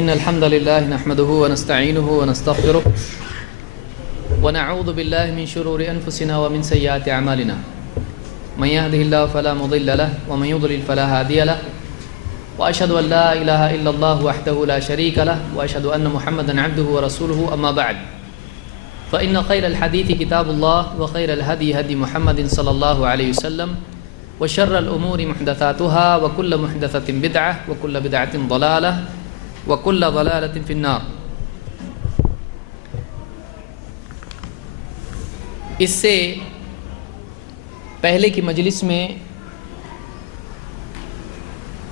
إن الحمد لله نحمده ونستعينه ونستغفره ونعوذ بالله من شرور أنفسنا ومن سيئات أعمالنا من يهده الله فلا مضل له ومن يضلل فلا هادي له وأشهد أن لا إله إلا الله وحده لا شريك له وأشهد أن محمدا عبده ورسوله أما بعد فإن خير الحديث كتاب الله وخير الهدي هدي محمد صلى الله عليه وسلم وشر الأمور محدثاتها وكل محدثة بدعة وكل بدعة ضلالة وكل ضلالة في النار۔ اس سے پہلے کی مجلس میں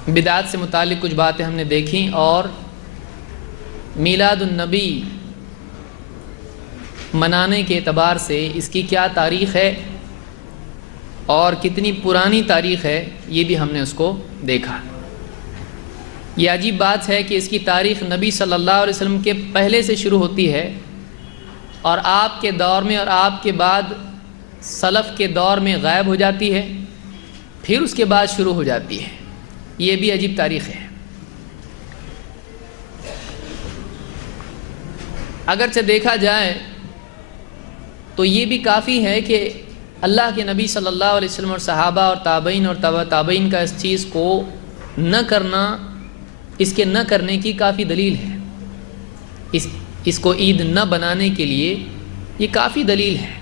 بدعات سے متعلق کچھ باتیں ہم نے دیکھیں اور میلاد النبی منانے کے اعتبار سے اس کی کیا تاریخ ہے اور کتنی پرانی تاریخ ہے یہ بھی ہم نے اس کو دیکھا۔ یہ عجیب بات ہے کہ اس کی تاریخ نبی صلی اللہ علیہ وسلم کے پہلے سے شروع ہوتی ہے اور آپ کے دور میں اور آپ کے بعد سلف کے دور میں غائب ہو جاتی ہے، پھر اس کے بعد شروع ہو جاتی ہے۔ یہ بھی عجیب تاریخ ہے۔ اگرچہ دیکھا جائے تو یہ بھی کافی ہے کہ اللہ کے نبی صلی اللہ علیہ وسلم اور صحابہ اور تابعین اور تبع تابعین کا اس چیز کو نہ کرنا، اس کے نہ کرنے کی کافی دلیل ہے۔ اس کو عید نہ بنانے کے لیے یہ کافی دلیل ہے۔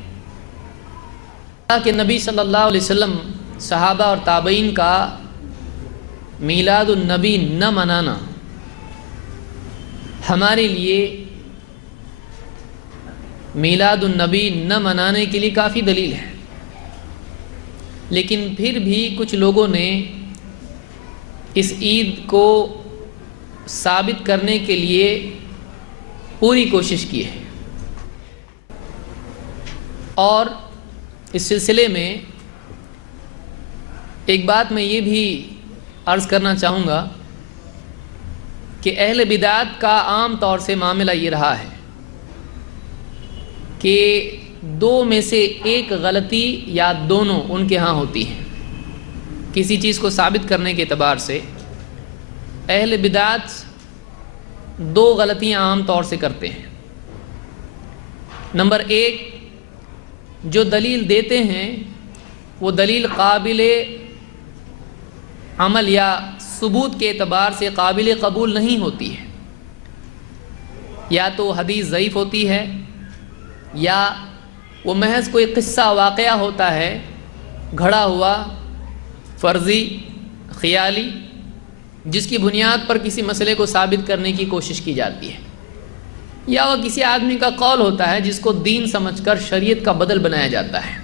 اللہ کے نبی صلی اللہ علیہ وسلم، صحابہ اور تابعین کا میلاد النبی نہ منانا ہمارے لیے میلاد النبی نہ منانے کے لیے کافی دلیل ہے۔ لیکن پھر بھی کچھ لوگوں نے اس عید کو ثابت کرنے کے لیے پوری کوشش کی ہے، اور اس سلسلے میں ایک بات میں یہ بھی عرض کرنا چاہوں گا کہ اہل بدعت کا عام طور سے معاملہ یہ رہا ہے کہ دو میں سے ایک غلطی یا دونوں ان کے ہاں ہوتی ہیں۔ کسی چیز کو ثابت کرنے کے اعتبار سے اہل بدعت دو غلطیاں عام طور سے کرتے ہیں۔ نمبر ایک، جو دلیل دیتے ہیں وہ دلیل قابل عمل یا ثبوت کے اعتبار سے قابل قبول نہیں ہوتی ہے۔ یا تو حدیث ضعیف ہوتی ہے یا وہ محض کوئی قصہ واقعہ ہوتا ہے، گھڑا ہوا، فرضی، خیالی، جس کی بنیاد پر کسی مسئلے کو ثابت کرنے کی کوشش کی جاتی ہے، یا وہ کسی آدمی کا قول ہوتا ہے جس کو دین سمجھ کر شریعت کا بدل بنایا جاتا ہے۔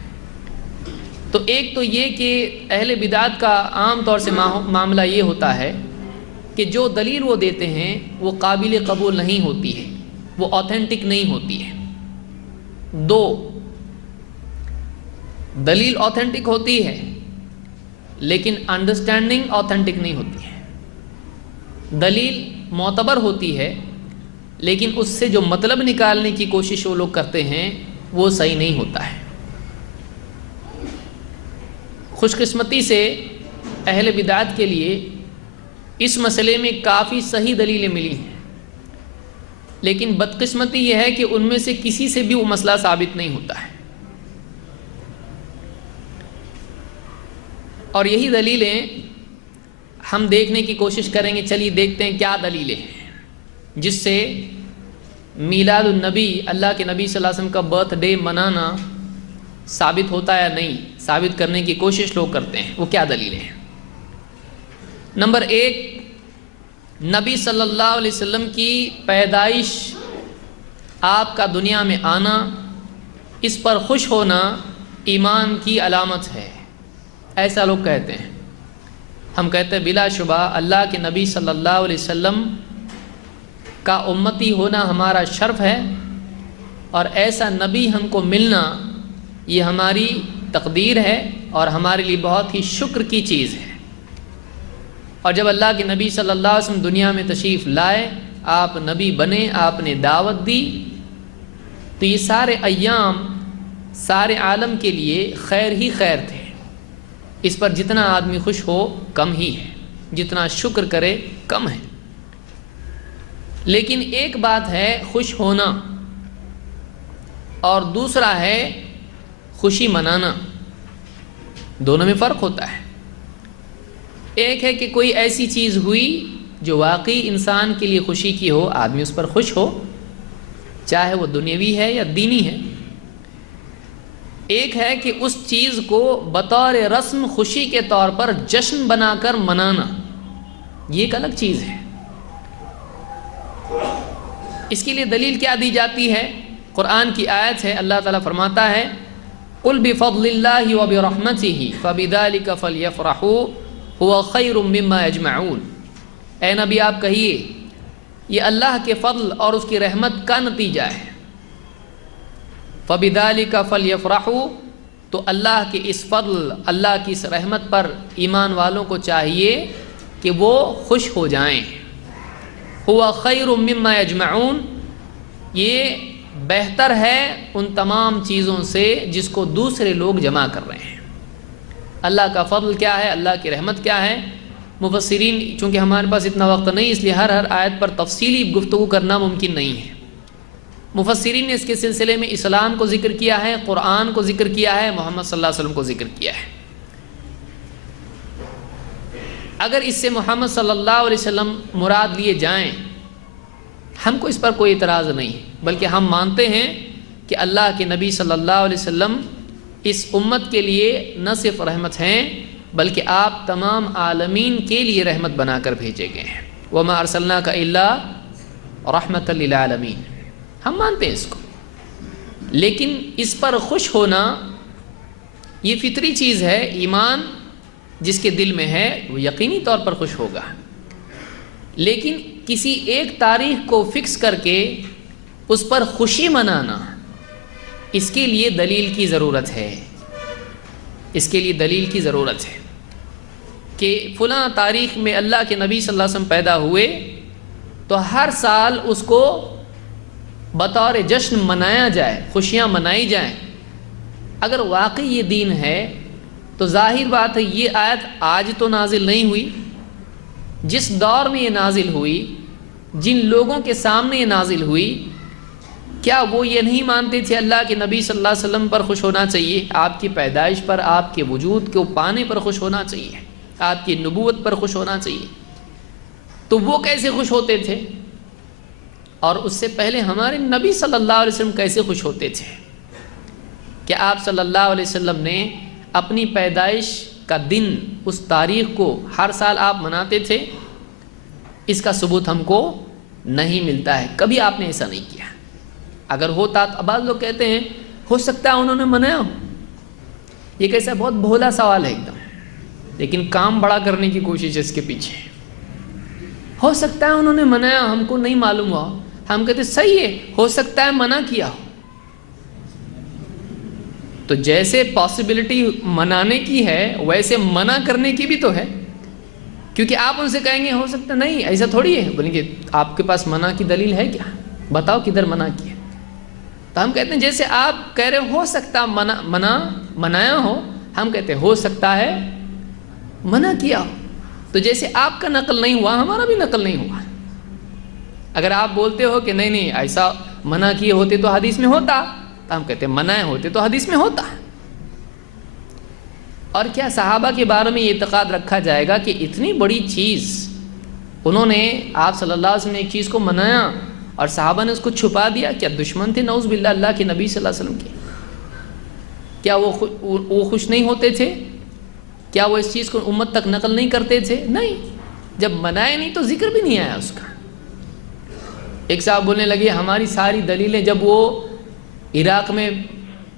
تو ایک تو یہ کہ اہل بدعت کا عام طور سے معاملہ یہ ہوتا ہے کہ جو دلیل وہ دیتے ہیں وہ قابل قبول نہیں ہوتی ہے، وہ اوتھینٹک نہیں ہوتی ہے۔ دو، دلیل اوتھینٹک ہوتی ہے لیکن انڈرسٹینڈنگ اوتھینٹک نہیں ہوتی ہے۔ دلیل معتبر ہوتی ہے لیکن اس سے جو مطلب نکالنے کی کوشش وہ لوگ کرتے ہیں وہ صحیح نہیں ہوتا ہے۔ خوش قسمتی سے اہل بدعت کے لیے اس مسئلے میں کافی صحیح دلیلیں ملی ہیں، لیکن بدقسمتی یہ ہے کہ ان میں سے کسی سے بھی وہ مسئلہ ثابت نہیں ہوتا ہے۔ اور یہی دلیلیں ہم دیکھنے کی کوشش کریں گے۔ چلیے دیکھتے ہیں کیا دلیلیں ہیں جس سے میلاد النبی، اللہ کے نبی صلی اللہ علیہ وسلم کا برتھ ڈے منانا ثابت ہوتا ہے یا نہیں، ثابت کرنے کی کوشش لوگ کرتے ہیں۔ وہ کیا دلیلیں ہیں؟ نمبر ایک، نبی صلی اللہ علیہ وسلم کی پیدائش، آپ کا دنیا میں آنا، اس پر خوش ہونا ایمان کی علامت ہے، ایسا لوگ کہتے ہیں۔ ہم کہتے ہیں بلا شبہ اللہ کے نبی صلی اللہ علیہ وسلم کا امتی ہونا ہمارا شرف ہے، اور ایسا نبی ہم کو ملنا یہ ہماری تقدیر ہے اور ہمارے لیے بہت ہی شکر کی چیز ہے۔ اور جب اللہ کے نبی صلی اللہ علیہ وسلم دنیا میں تشریف لائے، آپ نبی بنے، آپ نے دعوت دی، تو یہ سارے ایام سارے عالم کے لیے خیر ہی خیر تھے۔ اس پر جتنا آدمی خوش ہو کم ہی ہے، جتنا شکر کرے کم ہے۔ لیکن ایک بات ہے خوش ہونا اور دوسرا ہے خوشی منانا، دونوں میں فرق ہوتا ہے۔ ایک ہے کہ کوئی ایسی چیز ہوئی جو واقعی انسان کے لیے خوشی کی ہو، آدمی اس پر خوش ہو، چاہے وہ دنیاوی ہے یا دینی ہے۔ ایک ہے کہ اس چیز کو بطور رسم خوشی کے طور پر جشن بنا کر منانا، یہ ایک الگ چیز ہے۔ اس کے لیے دلیل کیا دی جاتی ہے؟ قرآن کی آیت ہے، اللہ تعالیٰ فرماتا ہے قُلْ بِفَضْلِ اللَّهِ وَبِرَحْمَتِهِ فَبِذَلِكَ فَلْيَفْرَحُوا هُوَ خَيْرٌ مِّمَّا يَجْمَعُونَ۔ اے نبی آپ کہیے یہ اللہ کے فضل اور اس کی رحمت کا نتیجہ ہے۔ فَبِذَلِكَ فَلْيَفْرَحُوا، تو اللہ کے اس فضل، اللہ کی اس رحمت پر ایمان والوں کو چاہیے کہ وہ خوش ہو جائیں۔ هُوَ خَيْرٌ مِّمَّا يَجْمَعُونَ، یہ بہتر ہے ان تمام چیزوں سے جس کو دوسرے لوگ جمع کر رہے ہیں۔ اللہ کا فضل کیا ہے، اللہ کی رحمت کیا ہے؟ مفسرین، چونکہ ہمارے پاس اتنا وقت نہیں اس لیے ہر آیت پر تفصیلی گفتگو کرنا ممکن نہیں ہے۔ مفسرین نے اس کے سلسلے میں اسلام کو ذکر کیا ہے، قرآن کو ذکر کیا ہے، محمد صلی اللہ علیہ وسلم کو ذکر کیا ہے۔ اگر اس سے محمد صلی اللہ علیہ وسلم مراد لیے جائیں، ہم کو اس پر کوئی اعتراض نہیں، بلکہ ہم مانتے ہیں کہ اللہ کے نبی صلی اللہ علیہ وسلم اس امت کے لیے نہ صرف رحمت ہیں بلکہ آپ تمام عالمین کے لیے رحمت بنا کر بھیجے گئے ہیں۔ وَمَا أَرْسَلْنَاكَ إِلَّا رَحْمَةً لِلْعَالَمِينَ، ہم مانتے ہیں اس کو، لیکن اس پر خوش ہونا یہ فطری چیز ہے۔ ایمان جس کے دل میں ہے وہ یقینی طور پر خوش ہوگا، لیکن کسی ایک تاریخ کو فکس کر کے اس پر خوشی منانا، اس کے لیے دلیل کی ضرورت ہے۔ اس کے لیے دلیل کی ضرورت ہے کہ فلاں تاریخ میں اللہ کے نبی صلی اللہ علیہ وسلم پیدا ہوئے تو ہر سال اس کو بطور جشن منایا جائے، خوشیاں منائی جائیں۔ اگر واقعی یہ دین ہے تو ظاہر بات ہے یہ آیت آج تو نازل نہیں ہوئی، جس دور میں یہ نازل ہوئی، جن لوگوں کے سامنے یہ نازل ہوئی، کیا وہ یہ نہیں مانتے تھے اللہ کے نبی صلی اللہ علیہ وسلم پر خوش ہونا چاہیے، آپ کی پیدائش پر، آپ کے وجود کو پانے پر خوش ہونا چاہیے، آپ کی نبوت پر خوش ہونا چاہیے؟ تو وہ کیسے خوش ہوتے تھے؟ اور اس سے پہلے ہمارے نبی صلی اللہ علیہ وسلم کیسے خوش ہوتے تھے؟ کہ آپ صلی اللہ علیہ وسلم نے اپنی پیدائش کا دن، اس تاریخ کو ہر سال آپ مناتے تھے؟ اس کا ثبوت ہم کو نہیں ملتا ہے، کبھی آپ نے ایسا نہیں کیا۔ اگر ہوتا تو بعض لوگ کہتے ہیں ہو سکتا ہے انہوں نے منایا ہو، یہ کیسا بہت بھولا سوال ہے ایک دم، لیکن کام بڑا کرنے کی کوشش ہے اس کے پیچھے۔ ہو سکتا ہے انہوں نے منایا، ہم کو نہیں معلوم ہوا، ہم کہتے صحیح ہے، ہو سکتا ہے منع کیا ہو۔ تو جیسے پاسبلٹی منانے کی ہے ویسے منع کرنے کی بھی تو ہے، کیونکہ آپ ان سے کہیں گے ہو سکتا نہیں، ایسا تھوڑی ہے، بولیں گے آپ کے پاس منع کی دلیل ہے کیا، بتاؤ کدھر منع کی ہے۔ تو ہم کہتے ہیں جیسے آپ کہہ رہے ہو سکتا منایا ہو، ہم کہتے ہیں ہو سکتا ہے منع کیا ہو۔ تو جیسے آپ کا نقل نہیں ہوا ہمارا بھی نقل نہیں ہوا۔ اگر آپ بولتے ہو کہ نہیں ایسا منع کیے ہوتے تو حدیث میں ہوتا، تو ہم کہتے ہیں منع ہوتے تو حدیث میں ہوتا۔ اور کیا صحابہ کے بارے میں یہ اعتقاد رکھا جائے گا کہ اتنی بڑی چیز انہوں نے، آپ صلی اللہ علیہ وسلم نے ایک چیز کو منایا اور صحابہ نے اس کو چھپا دیا؟ کیا دشمن تھے نعوذ باللہ اللہ کے نبی صلی اللہ علیہ وسلم کے؟ کیا وہ خوش نہیں ہوتے تھے؟ کیا وہ اس چیز کو امت تک نقل نہیں کرتے تھے؟ نہیں، جب منائے نہیں تو ذکر بھی نہیں آیا اس کا۔ ایک صاحب بولنے لگے ہماری ساری دلیلیں، جب وہ عراق میں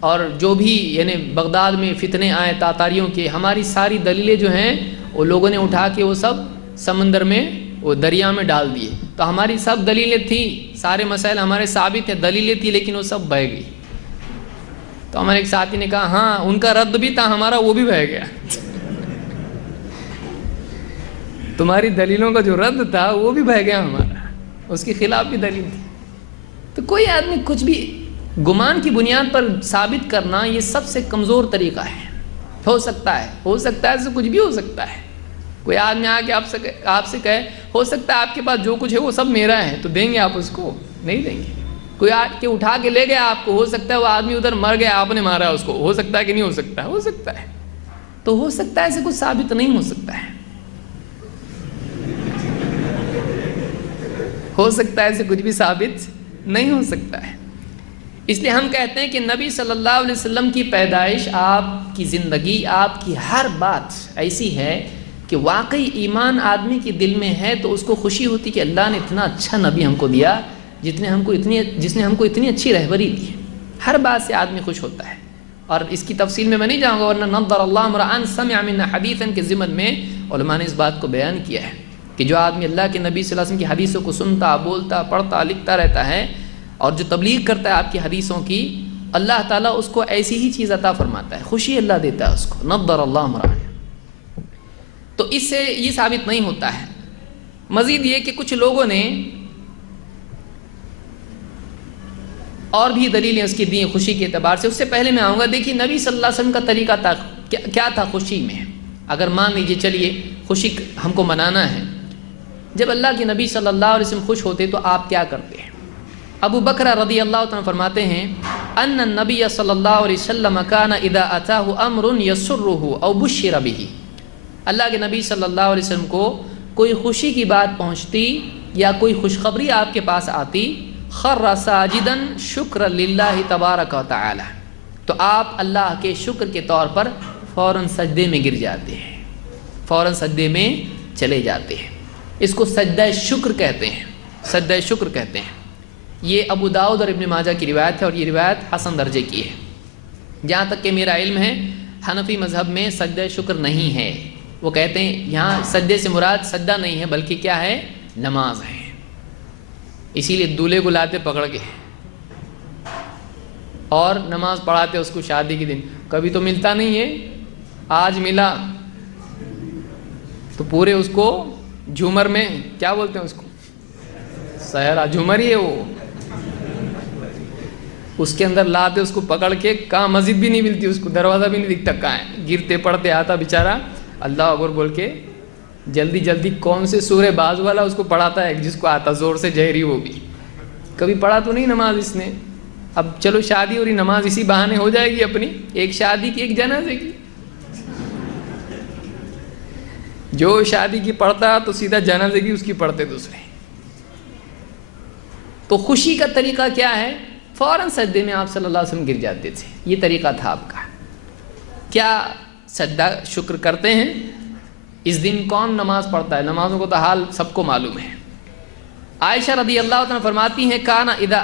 اور جو بھی یعنی بغداد میں فتنے آئے تاتاریوں کے، ہماری ساری دلیلیں جو ہیں وہ لوگوں نے اٹھا کے وہ سب سمندر میں، وہ دریا میں ڈال دیے، تو ہماری سب دلیلیں تھیں، سارے مسائل ہمارے ثابت ہیں، دلیلیں تھیں، لیکن وہ سب بہہ گئی۔ تو ہمارے ایک ساتھی نے کہا ہاں ان کا رد بھی تھا، ہمارا وہ بھی بہہ گیا۔ تمہاری دلیلوں کا جو رد تھا وہ بھی بہہ گیا ہمارا، اس کے خلاف بھی دلیل تھی۔ تو کوئی آدمی کچھ بھی گمان کی بنیاد پر ثابت کرنا یہ سب سے کمزور طریقہ ہے۔ ہو سکتا ہے سے کچھ بھی ہو سکتا ہے، کوئی آدمی آ کے آپ سے کہے ہو سکتا ہے آپ کے پاس جو کچھ ہے وہ سب میرا ہے، تو دیں گے آپ اس کو؟ نہیں دیں گے۔ کوئی آ کے اٹھا کے لے گیا آپ کو، ہو سکتا ہے وہ آدمی ادھر مر گیا، آپ نے مارا اس کو، ہو سکتا ہے کہ نہیں ہو سکتا ہے؟ ہو سکتا ہے۔ تو ہو سکتا ہے ایسے کچھ ثابت نہیں ہو سکتا ہے، ہو سکتا ہے ایسے کچھ بھی ثابت نہیں ہو سکتا ہے۔ اس لیے ہم کہتے ہیں کہ نبی صلی اللہ علیہ وسلم کی پیدائش، آپ کی زندگی، آپ کی ہر بات ایسی ہے کہ واقعی ایمان آدمی کے دل میں ہے تو اس کو خوشی ہوتی کہ اللہ نے اتنا اچھا نبی ہم کو دیا جس نے ہم کو اتنی اچھی رہبری دی۔ ہر بات سے آدمی خوش ہوتا ہے، اور اس کی تفصیل میں نہیں جاؤں گا، ورنہ نضر اللہ امرأ سمع منا حدیثا کے ضمن میں علماء نے اس بات کو بیان کیا ہے کہ جو آدمی اللہ کے نبی صلی اللہ علیہ وسلم کی حدیثوں کو سنتا، بولتا، پڑھتا، لکھتا رہتا ہے اور جو تبلیغ کرتا ہے آپ کی حدیثوں کی، اللہ تعالیٰ اس کو ایسی ہی چیز عطا فرماتا ہے، خوشی اللہ دیتا ہے اس کو۔ نضر اللہ امرأ۔ تو اس سے یہ ثابت نہیں ہوتا ہے۔ مزید یہ کہ کچھ لوگوں نے اور بھی دلیلیں اس کی دی ہیں خوشی کے اعتبار سے۔ اس سے پہلے میں آؤں گا، دیکھیے نبی صلی اللہ علیہ وسلم کا طریقہ تھا کیا تھا خوشی میں۔ اگر مان لیجیے چلیے خوشی ہم کو منانا ہے، جب اللہ کے نبی صلی اللہ علیہ وسلم خوش ہوتے تو آپ کیا کرتے ہیں؟ ابو بکر رضی اللہ عنہ فرماتے ہیں ان النبی صلی اللہ علیہ وسلم کان اذا اتاه امر یسره او بشر به، اللہ کے نبی صلی اللہ علیہ وسلم کو کوئی خوشی کی بات پہنچتی یا کوئی خوشخبری آپ کے پاس آتی، خر ساجدا شکر للہ تبارک و تعالی، تو آپ اللہ کے شکر کے طور پر فوراً سجدے میں گر جاتے ہیں، فوراً سجدے میں چلے جاتے ہیں۔ اس کو سجدہ شکر کہتے ہیں، سجدہ شکر کہتے ہیں۔ یہ ابو داؤد اور ابن ماجہ کی روایت ہے، اور یہ روایت حسن درجے کی ہے۔ جہاں تک کہ میرا علم ہے حنفی مذہب میں سجدہ شکر نہیں ہے، وہ کہتے ہیں یہاں سجدے سے مراد سجدہ نہیں ہے بلکہ کیا ہے؟ نماز ہے۔ اسی لیے دولہے کو لاتے پکڑ کے اور نماز پڑھاتے اس کو شادی کے دن، کبھی تو ملتا نہیں ہے، آج ملا تو پورے اس کو جھومر میں، کیا بولتے ہیں اس کو، سہرا جھومر ہی ہے وہ، اس کے اندر لاتے اس کو پکڑ کے، کہاں مسجد بھی نہیں ملتی اس کو، دروازہ بھی نہیں دکھتا کہاں ہے، گرتے پڑتے آتا بیچارہ اللہ اکبر بول کے، جلدی جلدی کون سے سورہ باز والا اس کو پڑھاتا ہے جس کو آتا زور سے، جہری وہ بھی، کبھی پڑھا تو نہیں نماز اس نے۔ اب چلو شادی ہو رہی، نماز اسی بہانے ہو جائے گی اپنی، ایک شادی کی ایک جنازے کی، جو شادی کی پڑھتا تو سیدھا جنازے کی اس کی پڑھتے دوسرے۔ تو خوشی کا طریقہ کیا ہے؟ فوراً سجدے میں آپ صلی اللہ علیہ وسلم گر جاتے تھے، یہ طریقہ تھا آپ کا۔ کیا سجدہ شکر کرتے ہیں؟ اس دن کون نماز پڑھتا ہے؟ نمازوں کو تو حال سب کو معلوم ہے۔ عائشہ رضی اللہ عنہ فرماتی ہیں کان اذا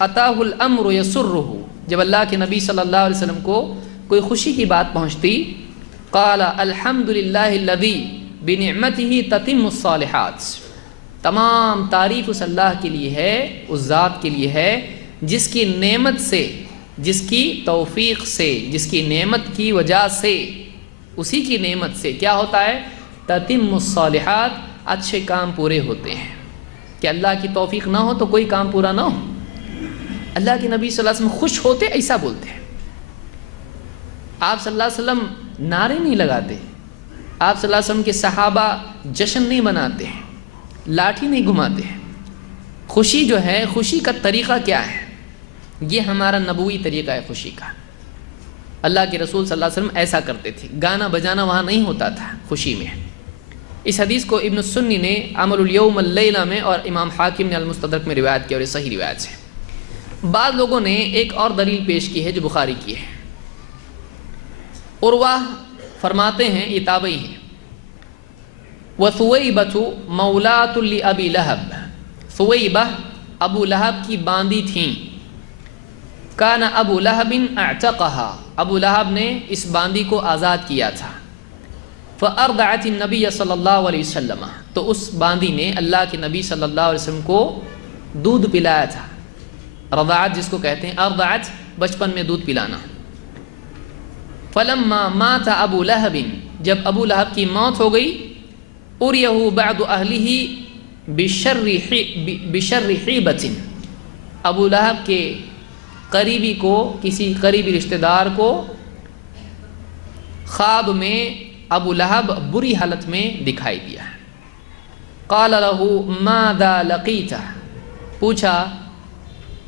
اتاه الامر یسره، جب اللہ کے نبی صلی اللہ علیہ وسلم کو کوئی خوشی کی بات پہنچتی، قال الحمد للہ الذی بنعمته تتم الصالحات، تمام تعریف اس اللہ کے لیے ہے، اس ذات کے لیے ہے جس کی نعمت سے، جس کی توفیق سے، جس کی نعمت کی وجہ سے، اسی کی نعمت سے کیا ہوتا ہے؟ تتم الصالحات، اچھے کام پورے ہوتے ہیں۔ کہ اللہ کی توفیق نہ ہو تو کوئی کام پورا نہ ہو۔ اللہ کے نبی صلی اللہ علیہ وسلم خوش ہوتے ایسا بولتے ہیں۔ آپ صلی اللہ علیہ وسلم نعرے نہیں لگاتے، آپ صلی اللہ علیہ وسلم کے صحابہ جشن نہیں مناتے ہیں، لاٹھی نہیں گھماتے ہیں۔ خوشی جو ہے، خوشی کا طریقہ کیا ہے؟ یہ ہمارا نبوی طریقہ ہے خوشی کا۔ اللہ کے رسول صلی اللہ علیہ وسلم ایسا کرتے تھے، گانا بجانا وہاں نہیں ہوتا تھا خوشی میں۔ اس حدیث کو ابن السنی نے عمل الیوم اللیلہ میں اور امام حاکم نے المستدرک میں روایت کیا، اور یہ صحیح روایت ہے۔ بعض لوگوں نے ایک اور دلیل پیش کی ہے جو بخاری کی ہے۔ عروہ فرماتے ہیں، یہ تابعی ہیں، وَثُوَيْبَةُ مَوْلَاتٌ لِأَبِي لَهَبْ، ثویبہ ابو لہب کی باندی تھیں، کان ابو لہب اعتقها، ابو لہب نے اس باندی کو آزاد کیا تھا، فأرضعت النبی صلی اللہ علیہ وسلم، تو اس باندی نے اللہ کے نبی صلی اللہ علیہ وسلم کو دودھ پلایا تھا۔ رضاعت جس کو کہتے ہیں، ارضعت بچپن میں دودھ پلانا۔ فلما مات ابو لہب، جب ابو لہب کی موت ہو گئی، اریہ بعض اہلہ بشر حیبۃ، ابو لہب کے قریبی کو، کسی قریبی رشتہ دار کو خواب میں ابو لہب بری حالت میں دکھائی دیا۔ قال لہ ماذا لقیت، پوچھا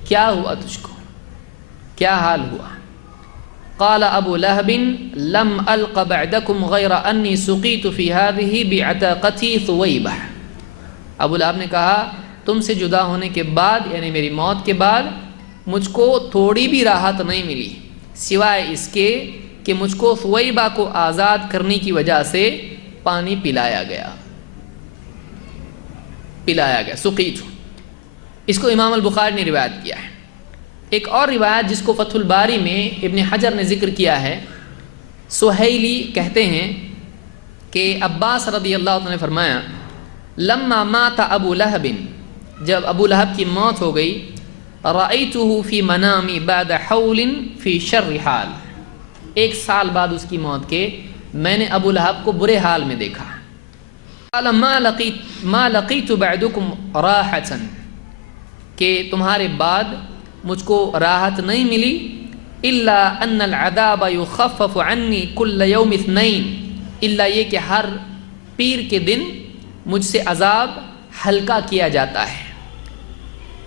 کیا ہوا تجھ کو، کیا حال ہوا؟ قال ابو لہب لم الق بعدکم غیر انی سقیت فی هذه بعتاقتی ثویبہ۔ ابو لہب نے کہا تم سے جدا ہونے کے بعد یعنی میری موت کے بعد مجھ کو تھوڑی بھی راحت نہیں ملی سوائے اس کے کہ مجھ کو ثویبہ کو آزاد کرنے کی وجہ سے پانی پلایا گیا سقیت۔ اس کو امام البخاری نے روایت کیا ہے۔ ایک اور روایت جس کو فتح الباری میں ابن حجر نے ذکر کیا ہے، سہیلی کہتے ہیں کہ عباس رضی اللہ عنہ نے فرمایا لما مات ابو لہب، جب ابو لہب کی موت ہو گئی، رأیتہ فی منامی بعد حول فی شر حال، 1 سال بعد اس کی موت کے میں نے ابو لہب کو برے حال میں دیکھا۔ قال ما لقیت بعدکم راحتا، کہ تمہارے بعد مجھ کو راحت نہیں ملی، الا ان العذاب یخفف عنی کل یوم اثنین، الا یہ کہ ہر پیر کے دن مجھ سے عذاب ہلکا کیا جاتا ہے۔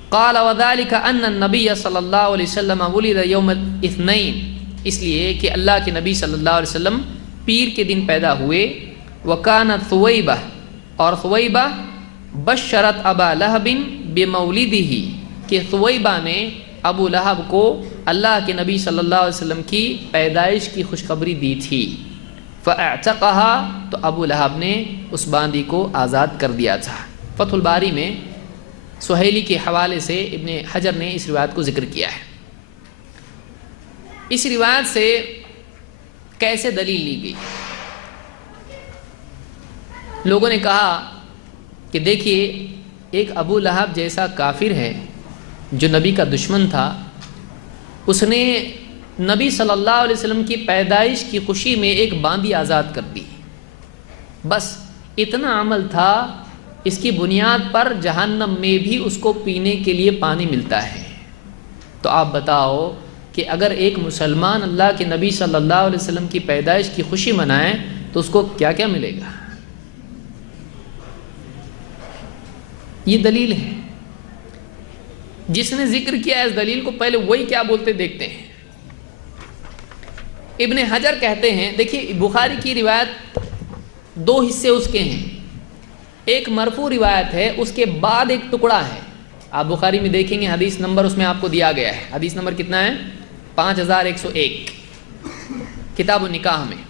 قال وذلك ان النبی صلی اللہ علیہ وسلم ولد یوم الاثنین، اس لیے کہ اللہ کے نبی صلی اللہ علیہ وسلم پیر کے دن پیدا ہوئے۔ وکانت ثویبہ، اور ثویبہ بشرت ابا لہب بمولدہ، کہ ثویبہ نے ابو لہب کو اللہ کے نبی صلی اللہ علیہ وسلم کی پیدائش کی خوشخبری دی تھی۔ فاعتقها، تو ابو لہب نے اس باندی کو آزاد کر دیا تھا۔ فتح الباری میں سہیلی کے حوالے سے ابن حجر نے اس روایت کو ذکر کیا ہے۔ اس روایت سے کیسے دلیل لی گئی؟ لوگوں نے کہا کہ دیکھیے ایک ابو لہب جیسا کافر ہے جو نبی کا دشمن تھا، اس نے نبی صلی اللہ علیہ وسلم کی پیدائش کی خوشی میں ایک باندی آزاد کر دی، بس اتنا عمل تھا، اس کی بنیاد پر جہنم میں بھی اس کو پینے کے لیے پانی ملتا ہے۔ تو آپ بتاؤ کہ اگر ایک مسلمان اللہ کے نبی صلی اللہ علیہ وسلم کی پیدائش کی خوشی منائے تو اس کو کیا کیا ملے گا؟ یہ دلیل ہے۔ جس نے ذکر کیا اس دلیل کو پہلے وہی کیا بولتے دیکھتے ہیں۔ ابن حجر کہتے ہیں، دیکھیے بخاری کی روایت 2 حصے اس کے ہیں، ایک مرفوع روایت ہے، اس کے بعد ایک ٹکڑا ہے۔ آپ بخاری میں دیکھیں گے حدیث نمبر اس میں آپ کو دیا گیا ہے، حدیث نمبر کتنا ہے؟ 5101 کتاب النکاح میں۔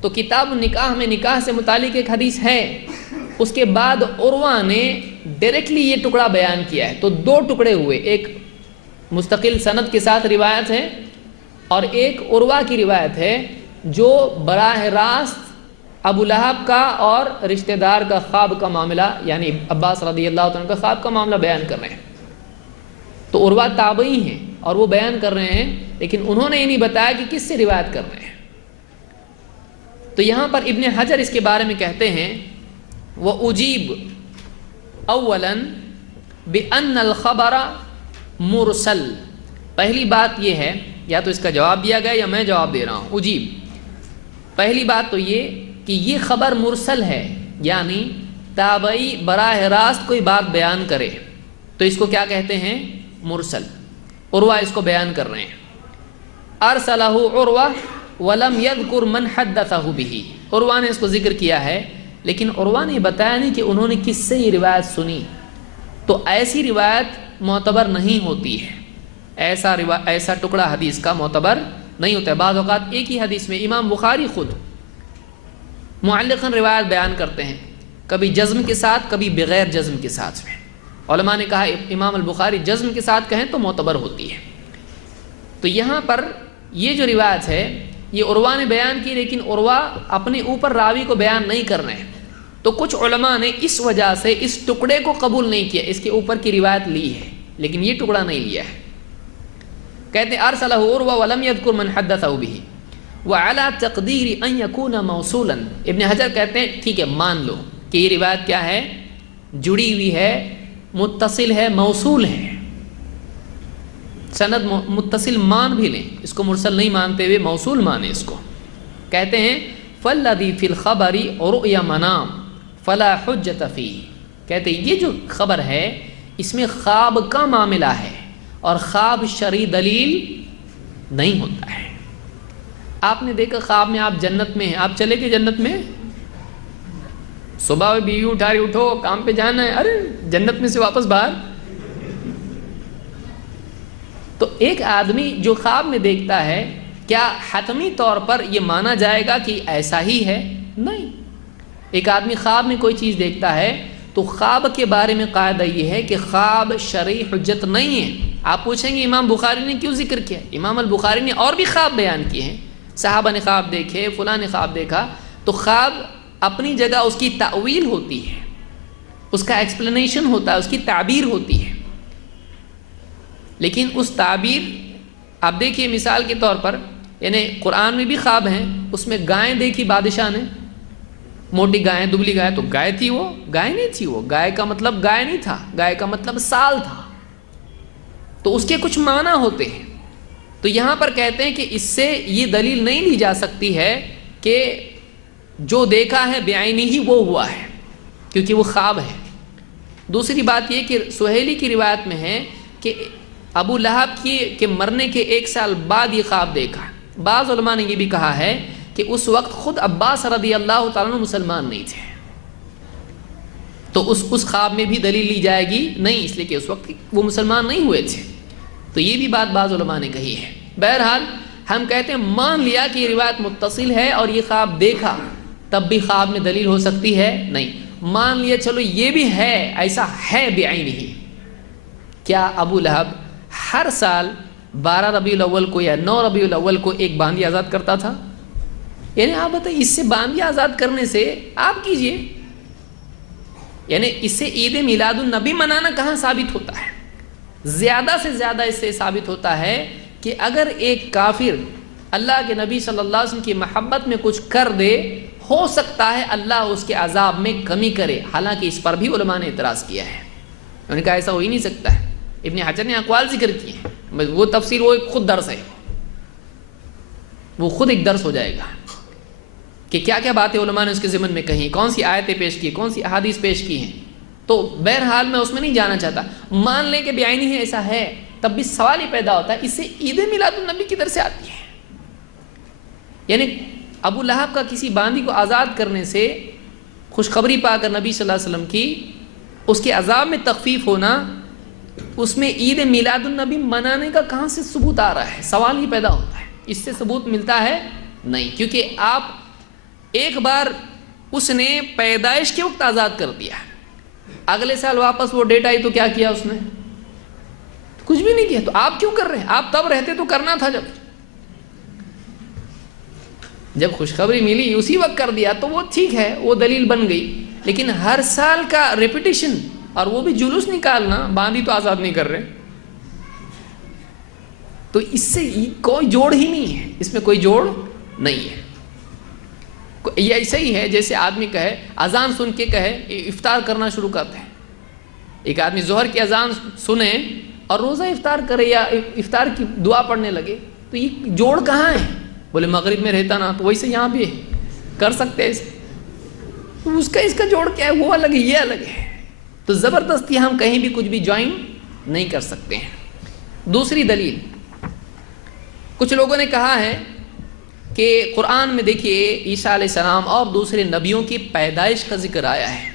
تو کتاب النکاح میں نکاح سے متعلق ایک حدیث ہے، اس کے بعد عروہ نے ڈائریکٹلی یہ ٹکڑا بیان کیا ہے۔ تو 2 ٹکڑے ہوئے، ایک مستقل سند کے ساتھ روایت ہے اور ایک عروہ کی روایت ہے جو براہ راست ابو لہب کا اور رشتہ دار کا خواب کا معاملہ، یعنی عباس رضی اللہ عنہ کا خواب کا معاملہ بیان کر رہے ہیں۔ تو عروہ تابعی ہیں اور وہ بیان کر رہے ہیں، لیکن انہوں نے یہ نہیں بتایا کہ کس سے روایت کر رہے ہیں۔ تو یہاں پر ابن حجر اس کے بارے میں کہتے ہیں وَأُجِيبُ اولاً بِأَنَّ الْخَبَرَ مُرْسَل، پہلی بات یہ ہے، یا تو اس کا جواب دیا گیا یا میں جواب دے رہا ہوں۔ اجیب، پہلی بات تو یہ کہ یہ خبر مرسل ہے، یعنی تابعی براہ راست کوئی بات بیان کرے تو اس کو کیا کہتے ہیں؟ مرسل۔ عروہ اس کو بیان کر رہے ہیں۔ ارسلہ عروہ ولم یذکر من حدثہ بہ، عروہ نے اس کو ذکر کیا ہے لیکن عروہ نے بتایا نہیں کہ انہوں نے کس سے یہ روایت سنی۔ تو ایسی روایت معتبر نہیں ہوتی ہے، ایسا ٹکڑا حدیث کا معتبر نہیں ہوتا ہے۔ بعض اوقات ایک ہی حدیث میں امام بخاری خود معلقاً روایت بیان کرتے ہیں، کبھی جزم کے ساتھ کبھی بغیر جزم کے ساتھ میں۔ علماء نے کہا امام البخاری جزم کے ساتھ کہیں تو معتبر ہوتی ہے۔ تو یہاں پر یہ جو روایت ہے یہ عروہ نے بیان کی، لیکن عروہ اپنے اوپر راوی کو بیان نہیں کر رہے ہیں۔ تو کچھ علماء نے اس وجہ سے اس ٹکڑے کو قبول نہیں کیا، اس کے اوپر کی روایت لی ہے لیکن یہ ٹکڑا نہیں لیا ہے۔ کہتے ہیں ارسلہ عروہ ولم یذکر من حدثہ بہ وعلی تقدیر ان یکون موصولا۔ ابن حجر کہتے ہیں ٹھیک ہے مان لو کہ یہ روایت کیا ہے؟ جڑی ہوئی ہے، متصل ہے، موصول ہے، سند متصل مان بھی لیں، اس کو مرسل نہیں مانتے ہوئے موصول مانیں اس کو۔ کہتے ہیں فالذی فی الخبر رؤیا منام فلا حجت فیہ، کہتے ہیں یہ جو خبر ہے اس میں خواب کا معاملہ ہے اور خواب شرعی دلیل نہیں ہوتا ہے۔ آپ نے دیکھا خواب میں آپ جنت میں ہیں، آپ چلے گئے جنت میں، صبح بیوی اٹھا رہی اٹھو کام پہ جانا ہے، ارے جنت میں سے واپس باہر۔ تو ایک آدمی جو خواب میں دیکھتا ہے کیا حتمی طور پر یہ مانا جائے گا کہ ایسا ہی ہے؟ نہیں۔ ایک آدمی خواب میں کوئی چیز دیکھتا ہے تو خواب کے بارے میں قاعدہ یہ ہے کہ خواب شرعی حجت نہیں ہے۔ آپ پوچھیں گے امام بخاری نے کیوں ذکر کیا؟ امام البخاری نے اور بھی خواب بیان کیے ہیں، صحابہ نے خواب دیکھے، فلاں نے خواب دیکھا، تو خواب اپنی جگہ اس کی تأویل ہوتی ہے، اس کا ایکسپلینیشن ہوتا ہے، اس کی تعبیر ہوتی ہے، لیکن اس تعبیر آپ دیکھیے مثال کے طور پر، یعنی قرآن میں بھی خواب ہیں، اس میں گائیں دیکھی بادشاہ نے، موٹی گائے دبلی گائے، تو گائے تھی، وہ گائے نہیں تھی، وہ گائے کا مطلب گائے نہیں تھا، گائے کا مطلب سال تھا، تو اس کے کچھ معنی ہوتے ہیں۔ تو یہاں پر کہتے ہیں کہ اس سے یہ دلیل نہیں لی جا سکتی ہے کہ جو دیکھا ہے بعینی ہی وہ ہوا ہے، کیونکہ وہ خواب ہے۔ دوسری بات یہ کہ سہیلی کی روایت میں ہے کہ ابو لہب کے مرنے کے 1 سال بعد یہ خواب دیکھا۔ بعض علماء نے یہ بھی کہا ہے کہ اس وقت خود عباس رضی اللہ تعالیٰ عنہ مسلمان نہیں تھے، تو اس خواب میں بھی دلیل لی جائے گی نہیں، اس لیے کہ اس وقت وہ مسلمان نہیں ہوئے تھے۔ تو یہ بھی بات بعض علماء نے کہی ہے۔ بہرحال ہم کہتے ہیں مان لیا کہ یہ روایت متصل ہے اور یہ خواب دیکھا، تب بھی خواب میں دلیل ہو سکتی ہے؟ نہیں۔ مان لیا چلو یہ بھی ہے، ایسا ہے بعینہ، کیا ابو لہب ہر سال 12 ربیع الاول کو یا 9 ربیع الاول کو ایک باندی آزاد کرتا تھا؟ یعنی آپ بتائیں اس سے باندی آزاد کرنے سے آپ کیجئے، یعنی اس سے عید میلاد النبی منانا کہاں ثابت ہوتا ہے؟ زیادہ سے زیادہ اس سے ثابت ہوتا ہے کہ اگر ایک کافر اللہ کے نبی صلی اللہ علیہ وسلم کی محبت میں کچھ کر دے، ہو سکتا ہے اللہ اس کے عذاب میں کمی کرے، حالانکہ اس پر بھی علماء نے اعتراض کیا ہے، انہوں نے کہا ایسا ہو ہی نہیں سکتا ہے۔ ابن حجر نے اقوال ذکر کیے ہیں، وہ تفسیر وہ ایک خود درس ہے، وہ خود ایک درس ہو جائے گا کہ کیا کیا باتیں علماء نے اس کے ضمن میں کہیں، کون سی آیتیں پیش کی، کون سی احادیث پیش کی ہیں۔ تو بہرحال میں اس میں نہیں جانا چاہتا، مان لیں کہ بعینی ہے ایسا ہے، تب بھی سوال ہی پیدا ہوتا ہے اس سے عید میلاد النبی کدھر سے آتی ہے؟ یعنی ابو لہب کا کسی باندی کو آزاد کرنے سے خوشخبری پا کر نبی صلی اللہ علیہ وسلم کی اس کے عذاب میں تخفیف ہونا، اس میں عید میلاد النبی منانے کا کہاں سے ثبوت آ رہا ہے؟ سوال ہی پیدا ہوتا ہے، اس سے ثبوت ملتا ہے نہیں، کیونکہ آپ ایک بار اس نے پیدائش کے وقت آزاد کر دیا، اگلے سال واپس وہ ڈیٹ آئی تو کیا کیا اس نے؟ کچھ بھی نہیں کیا۔ تو آپ کیوں کر رہے ہیں؟ آپ تب رہتے تو کرنا تھا، جب خوشخبری ملی اسی وقت کر دیا تو وہ ٹھیک ہے، وہ دلیل بن گئی، لیکن ہر سال کا ریپیٹیشن اور وہ بھی جلوس نکالنا، باندھی تو آزاد نہیں کر رہے، تو اس سے کوئی جوڑ ہی نہیں ہے، اس میں کوئی جوڑ نہیں ہے۔ یہ ایسا ہی ہے جیسے آدمی کہے، اذان سن کے کہے افطار کرنا شروع کرتے ہیں۔ ایک آدمی ظہر کی اذان سنے اور روزہ افطار کرے یا افطار کی دعا پڑھنے لگے، تو یہ جوڑ کہاں ہے؟ بولے مغرب میں رہتا نا، تو ویسے یہاں بھی کر سکتے ہیں اسے، تو اس کا جوڑ کیا ہے؟ وہ الگ ہے، یہ الگ ہے، تو زبردستی ہم کہیں بھی کچھ بھی جوائن نہیں کر سکتے ہیں۔ دوسری دلیل، کچھ لوگوں نے کہا ہے کہ قرآن میں دیکھیے عیسیٰ علیہ السلام اور دوسرے نبیوں کی پیدائش کا ذکر آیا ہے،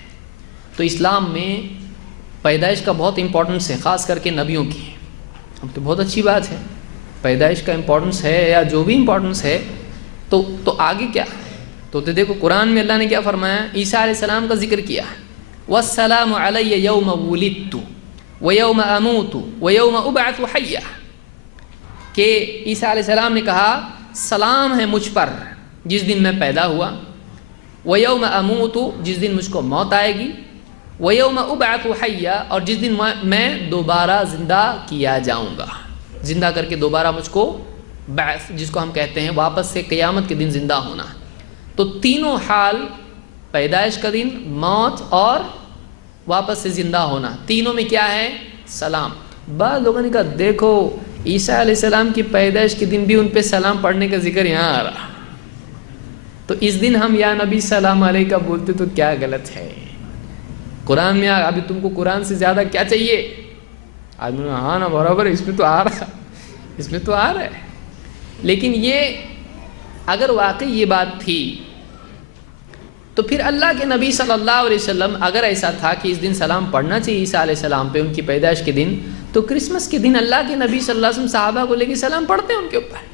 تو اسلام میں پیدائش کا بہت امپورٹنس ہے، خاص کر کے نبیوں کی، اب تو بہت اچھی بات ہے، پیدائش کا امپورٹنس ہے یا جو بھی امپورٹنس ہے، تو آگے کیا؟ تو دیکھو قرآن میں اللہ نے کیا فرمایا، عیسیٰ علیہ السلام کا ذکر کیا، وَالسَّلَامُ عَلَيَّ يَوْمَ وُلِدتُّ وَيَوْمَ أَمُوتُ وَيَوْمَ أُبْعَثُ حَيًّا، کہ عیسیٰ علیہ السلام نے کہا سلام ہے مجھ پر جس دن میں پیدا ہوا، وَيَوْمَ أَمُوتُ جس دن مجھ کو موت آئے گی، وَيَوْمَ أُبْعَثُ حَيًّا اور جس دن میں دوبارہ زندہ کیا جاؤں گا، زندہ کر کے دوبارہ مجھ کو بعث، جس کو ہم کہتے ہیں واپس سے قیامت کے دن زندہ ہونا۔ تو تینوں حال، پیدائش کا دن، موت اور واپس سے زندہ ہونا، تینوں میں کیا ہے؟ سلام۔ بعض لوگوں نے کہا دیکھو عیسیٰ علیہ السلام کی پیدائش کے دن بھی ان پہ سلام پڑھنے کا ذکر یہاں آ رہا، تو اس دن ہم یا نبی سلام علیکہ بولتے تو کیا غلط ہے؟ قرآن میں ابھی تم کو قرآن سے زیادہ کیا چاہیے؟ آدمی نے ہاں نا برابر، اس میں تو آ رہا ہے. لیکن یہ اگر واقعی یہ بات تھی تو پھر اللہ کے نبی صلی اللہ علیہ وسلم اگر ایسا تھا کہ اس دن سلام پڑھنا چاہیے عیسیٰ علیہ السلام پہ، ان کی پیدائش کے دن، تو کرسمس کے دن اللہ کے نبی صلی اللہ علیہ وسلم صحابہ کو لے کے سلام پڑھتے ہیں ان کے اوپر.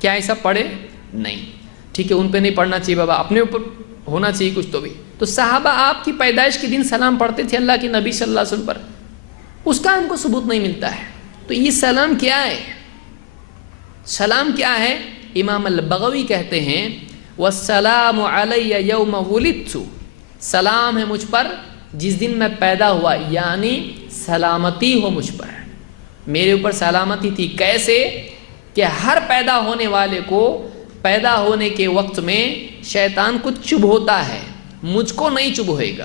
کیا ایسا پڑھے؟ نہیں. ٹھیک ہے، ان پہ نہیں پڑھنا چاہیے بابا، اپنے اوپر ہونا چاہیے کچھ تو بھی. تو صحابہ آپ کی پیدائش کے دن سلام پڑھتے تھے اللہ کے نبی صلی اللہ علیہ وسلم پر، اس کا ہم کو ثبوت نہیں ملتا ہے. تو یہ سلام کیا ہے؟ سلام کیا ہے؟ امام البغوی کہتے ہیں والسلام علی یوم ولدت، سلام ہے مجھ پر جس دن میں پیدا ہوا، یعنی سلامتی ہو مجھ پر، میرے اوپر سلامتی تھی. کیسے؟ کہ ہر پیدا ہونے والے کو پیدا ہونے کے وقت میں شیطان کو چبھ ہوتا ہے، مجھ کو نہیں چبھ ہوئے گا.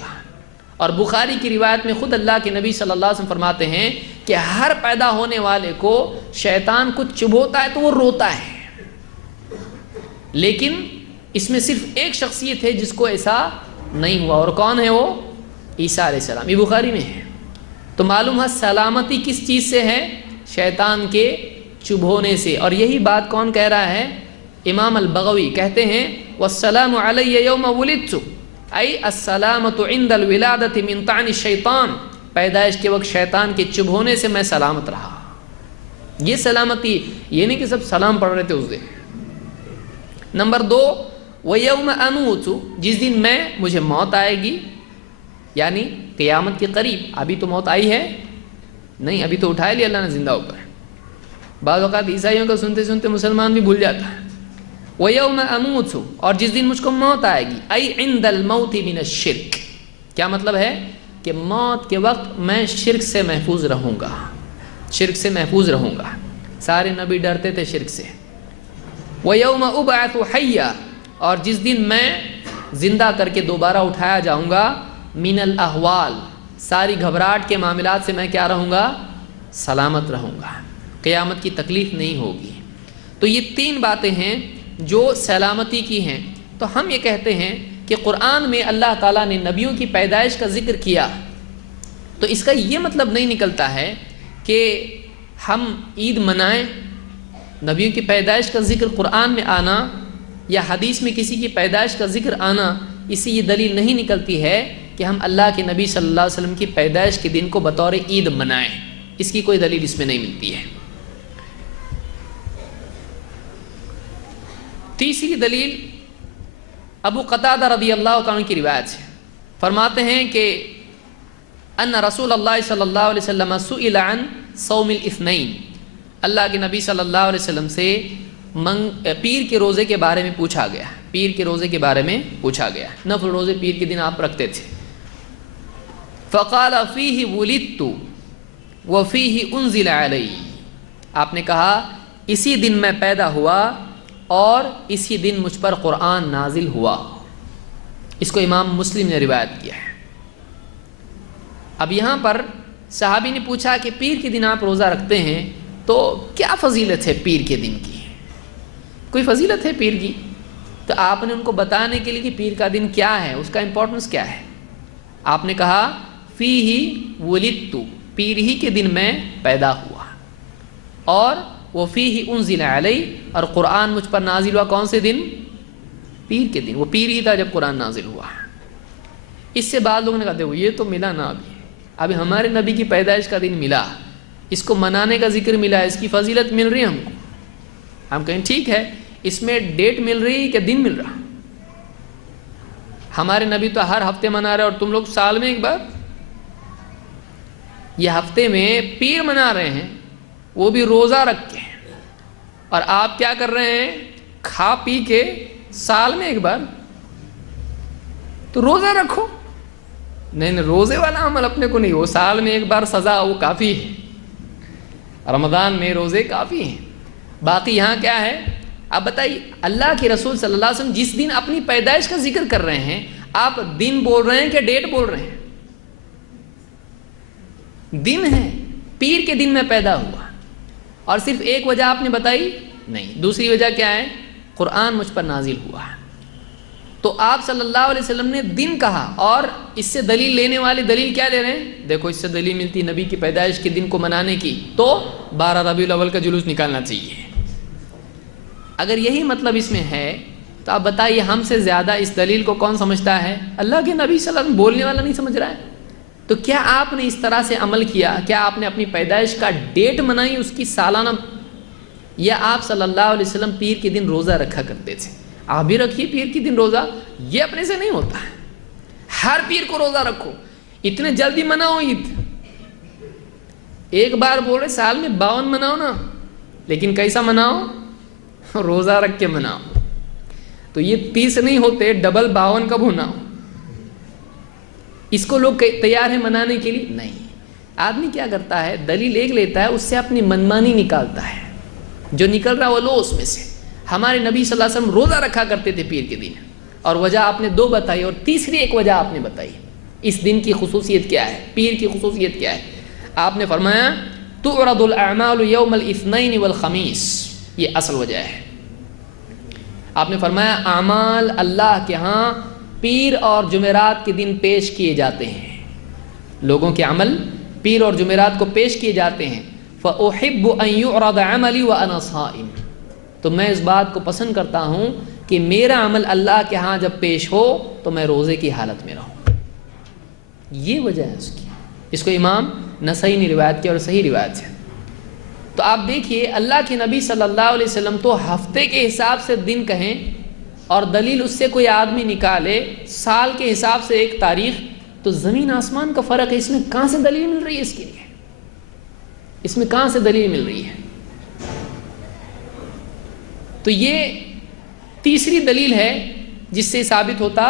اور بخاری کی روایت میں خود اللہ کے نبی صلی اللہ علیہ وسلم فرماتے ہیں کہ ہر پیدا ہونے والے کو شیطان کو چبھ ہوتا ہے تو وہ روتا ہے. لیکن اس میں صرف ایک شخصیت ہے جس کو ایسا نہیں ہوا، اور کون ہے وہ؟ عیسیٰ علیہ السلام. یہ بخاری میں ہے. تو معلوم ہے سلامتی کس چیز سے ہے؟ شیطان کے چبھونے سے. اور یہی بات کون کہہ رہا ہے؟ امام البغوی کہتے ہیں والسلام علی یوم ولدت ای السلامت عند الولادت من طعن الشیطان، پیدائش کے وقت شیطان کے چبھونے سے میں سلامت رہا. یہ سلامتی، یہ نہیں کہ سب سلام پڑھ رہے تھے اس دن. نمبر 2 وَيَوْمَ أَمُوتُ، جس دن مجھے موت آئے گی، یعنی قیامت کے قریب. ابھی تو موت آئی ہے نہیں، ابھی تو اٹھائے لیا اللہ نے زندہ اوپر. بعض اوقات عیسائیوں کا سنتے سنتے مسلمان بھی بھول جاتا ہے. وَيَوْمَ أَمُوتُ، اور جس دن مجھ کو موت آئے گی، اَيْ عِنْدَ الْمَوْتِ مِنَ الشِّرْكِ، کیا مطلب ہے؟ کہ موت کے وقت میں شرک سے محفوظ رہوں گا، شرک سے محفوظ رہوں گا. سارے نبی ڈرتے تھے شرک سے. وَيَوْمَ أُبْعَثُ حَيًّا، اور جس دن میں زندہ کر کے دوبارہ اٹھایا جاؤں گا، من الاحوال، ساری گھبراہٹ کے معاملات سے میں کیا رہوں گا؟ سلامت رہوں گا، قیامت کی تکلیف نہیں ہوگی. تو یہ 3 باتیں ہیں جو سلامتی کی ہیں. تو ہم یہ کہتے ہیں کہ قرآن میں اللہ تعالیٰ نے نبیوں کی پیدائش کا ذکر کیا، تو اس کا یہ مطلب نہیں نکلتا ہے کہ ہم عید منائیں. نبیوں کی پیدائش کا ذکر قرآن میں آنا یا حدیث میں کسی کی پیدائش کا ذکر آنا، اس سے یہ دلیل نہیں نکلتی ہے کہ ہم اللہ کے نبی صلی اللہ علیہ وسلم کی پیدائش کے دن کو بطور عید منائیں. اس کی کوئی دلیل اس میں نہیں ملتی ہے. تیسری دلیل ابو قتادہ رضی اللہ تعالیٰ کی روایت ہے. فرماتے ہیں کہ ان رسول اللہ صلی اللہ علیہ وسلم سئل عن صوم الاثنین، اللہ کے نبی صلی اللہ علیہ وسلم سے پیر کے روزے کے بارے میں پوچھا گیا. پیر کے روزے کے بارے میں پوچھا گیا. نفل روزے پیر کے دن آپ رکھتے تھے. فقال فیہ ولدت وفیہ انزل علی، آپ نے کہا اسی دن میں پیدا ہوا اور اسی دن مجھ پر قرآن نازل ہوا. اس کو امام مسلم نے روایت کیا ہے. اب یہاں پر صحابی نے پوچھا کہ پیر کے دن آپ روزہ رکھتے ہیں تو کیا فضیلت ہے پیر کے دن کی؟ کوئی فضیلت ہے پیر کی؟ تو آپ نے ان کو بتانے کے لیے کہ پیر کا دن کیا ہے، اس کا امپورٹنس کیا ہے، آپ نے کہا فیہ ولدت، پیر ہی کے دن میں پیدا ہوا، اور وہ فیہ انزل علی، اور قرآن مجھ پر نازل ہوا کون سے دن؟ پیر کے دن. وہ پیر ہی تھا جب قرآن نازل ہوا. اس سے بعض لوگوں نے کہا دیکھو یہ تو ملا نا، ابھی ہمارے نبی کی پیدائش کا دن ملا، اس کو منانے کا ذکر ملا، اس کی فضیلت مل رہی ہے ہم کو. ہم کہیں ٹھیک ہے، اس میں ڈیٹ مل رہی ہے کہ دن مل رہا؟ ہمارے نبی تو ہر ہفتے منا رہے اور تم لوگ سال میں ایک بار. یہ ہفتے میں پیر منا رہے ہیں، وہ بھی روزہ رکھ کے، اور آپ کیا کر رہے ہیں؟ کھا پی کے سال میں ایک بار. تو روزہ رکھو. نہیں، روزے والا عمل اپنے کو نہیں، وہ سال میں ایک بار سزا وہ کافی ہے. رمضان میں روزے کافی ہیں. باقی یہاں کیا ہے؟ اب بتائیے، اللہ کے رسول صلی اللہ علیہ وسلم جس دن اپنی پیدائش کا ذکر کر رہے ہیں، آپ دن بول رہے ہیں کہ ڈیٹ بول رہے ہیں؟ دن ہے، پیر کے دن میں پیدا ہوا. اور صرف ایک وجہ آپ نے بتائی نہیں، دوسری وجہ کیا ہے؟ قرآن مجھ پر نازل ہوا. تو آپ صلی اللہ علیہ وسلم نے دن کہا، اور اس سے دلیل لینے والے دلیل کیا دے رہے ہیں؟ دیکھو اس سے دلیل ملتی نبی کی پیدائش کے دن کو منانے کی، تو 12 ربیع الاول کا جلوس نکالنا چاہیے۔ اگر یہی مطلب اس میں ہے تو آپ بتائیے ہم سے زیادہ اس دلیل کو کون سمجھتا ہے؟ اللہ کے نبی صلی اللہ علیہ وسلم بولنے والا نہیں سمجھ رہا ہے۔ تو کیا آپ نے اس طرح سے عمل کیا؟ کیا آپ نے اپنی پیدائش کا ڈیٹ منائی اس کی سالانہ؟ یا آپ صلی اللہ علیہ وسلم پیر کے دن روزہ رکھا کرتے تھے؟ آپ بھی رکھیے پیر کے دن روزہ، یہ اپنے سے نہیں ہوتا ہے۔ ہر پیر کو روزہ رکھو، اتنے جلدی مناؤ عید، ایک بار بول رہے سال میں 52 مناؤ نا، لیکن کیسا مناؤ؟ روزہ رکھ کے مناؤ۔ تو یہ 30 نہیں ہوتے، ڈبل 52 کب ہونا ہو؟ اس کو لوگ تیار ہیں منانے کے لیے؟ نہیں۔ آدمی کیا کرتا ہے؟ دلیل ایک لیتا ہے، اس سے اپنی منمانی نکالتا ہے، جو نکل رہا وہ لو اس میں سے۔ ہمارے نبی صلی اللہ علیہ وسلم روزہ رکھا کرتے تھے پیر کے دن، اور وجہ آپ نے 2 بتائی، اور تیسری ایک وجہ آپ نے بتائی۔ اس دن کی خصوصیت کیا ہے؟ پیر کی خصوصیت کیا ہے؟ آپ نے فرمایا تعرض الاعمال یوم الاثنین والخمیس، یہ اصل وجہ ہے۔ آپ نے فرمایا اعمال اللہ کے ہاں پیر اور جمعرات کے دن پیش کیے جاتے ہیں، لوگوں کے عمل پیر اور جمعرات کو پیش کیے جاتے ہیں۔ فأحب ان يعرض عملی وانا صائم، تو میں اس بات کو پسند کرتا ہوں کہ میرا عمل اللہ کے ہاں جب پیش ہو تو میں روزے کی حالت میں رہوں۔ یہ وجہ ہے اس کی۔ اس کو امام نسائی نے روایت کیا اور صحیح روایت ہے۔ تو آپ دیکھیے اللہ کے نبی صلی اللہ علیہ وسلم تو ہفتے کے حساب سے دن کہیں، اور دلیل اس سے کوئی آدمی نکالے سال کے حساب سے ایک تاریخ، تو زمین آسمان کا فرق ہے۔ اس میں کہاں سے دلیل مل رہی ہے؟ اس کے لیے اس میں کہاں سے دلیل مل رہی ہے؟ تو یہ تیسری دلیل ہے جس سے ثابت ہوتا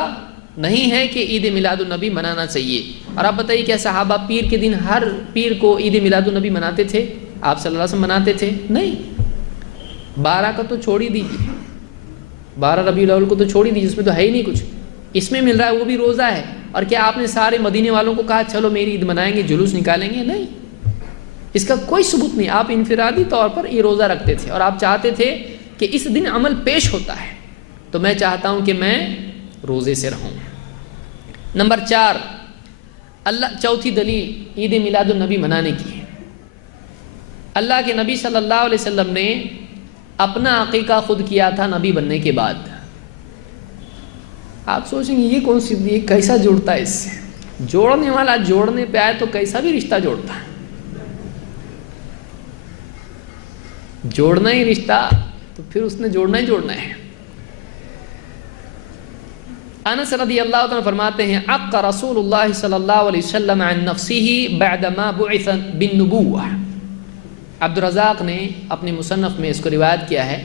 نہیں ہے کہ عید میلاد النبی منانا چاہیے۔ اور آپ بتائیے کیا صحابہ پیر کے دن ہر پیر کو عید میلاد النبی مناتے تھے؟ آپ صلی اللہ علیہ وسلم مناتے تھے؟ نہیں۔ 12 کا تو چھوڑ ہی دیجیے، 12 ربیع الاول کو تو چھوڑ ہی دیجیے، اس میں تو ہے ہی نہیں کچھ۔ اس میں مل رہا ہے وہ بھی روزہ ہے۔ اور کیا آپ نے سارے مدینے والوں کو کہا چلو میری عید منائیں گے، جلوس نکالیں گے؟ نہیں، اس کا کوئی ثبوت نہیں۔ آپ انفرادی طور پر یہ روزہ رکھتے تھے، اور آپ چاہتے تھے کہ اس دن عمل پیش ہوتا ہے، تو میں چاہتا ہوں کہ میں روزے سے رہوں۔ نمبر 4، چوتھی دلیل عید میلاد النبی منانے کی ہے۔ اللہ کے نبی صلی اللہ علیہ وسلم نے اپنا عقیقہ خود کیا تھا نبی بننے کے بعد۔ آپ سوچیں گے یہ کون سی، یہ کیسا جوڑتا ہے؟ اس سے جوڑنے والا جوڑنے پہ آئے تو کیسا بھی رشتہ جوڑتا ہے۔ جوڑنا ہی رشتہ تو پھر اس نے جوڑنا ہی جوڑنا ہے۔ انس رضی اللہ عنہ فرماتے ہیں عق رسول اللہ صلی اللہ علیہ وسلم عن نفسه بعدما بعث بالنبوہ۔ عبدالرزاق نے اپنی مصنف میں اس کو روایت کیا ہے۔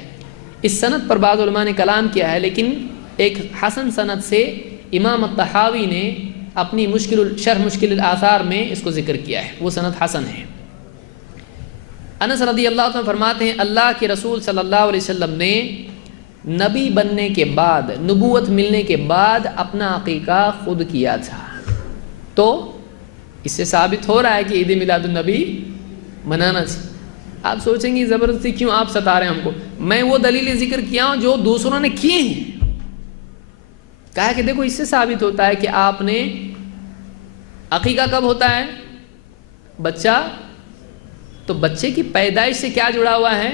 اس سند پر بعض علماء نے کلام کیا ہے، لیکن ایک حسن سند سے امام الطحاوی نے اپنی شرح مشکل الاثار میں اس کو ذکر کیا ہے، وہ سند حسن ہے۔ انس رضی اللہ عنہ فرماتے ہیں اللہ کے رسول صلی اللہ علیہ وسلم نے نبی بننے کے بعد، نبوت ملنے کے بعد اپنا عقیقہ خود کیا تھا۔ تو اس سے ثابت ہو رہا ہے کہ عید میلاد النبی منانا چاہیے۔ آپ سوچیں گے زبردستی کیوں آپ ستا رہے ہیں ہم کو؟ میں وہ دلیلیں ذکر کیا ہوں جو دوسروں نے کیے ہیں۔ کہا کہ دیکھو اس سے ثابت ہوتا ہے کہ آپ نے، عقیقہ کب ہوتا ہے؟ بچہ، تو بچے کی پیدائش سے کیا جڑا ہوا ہے؟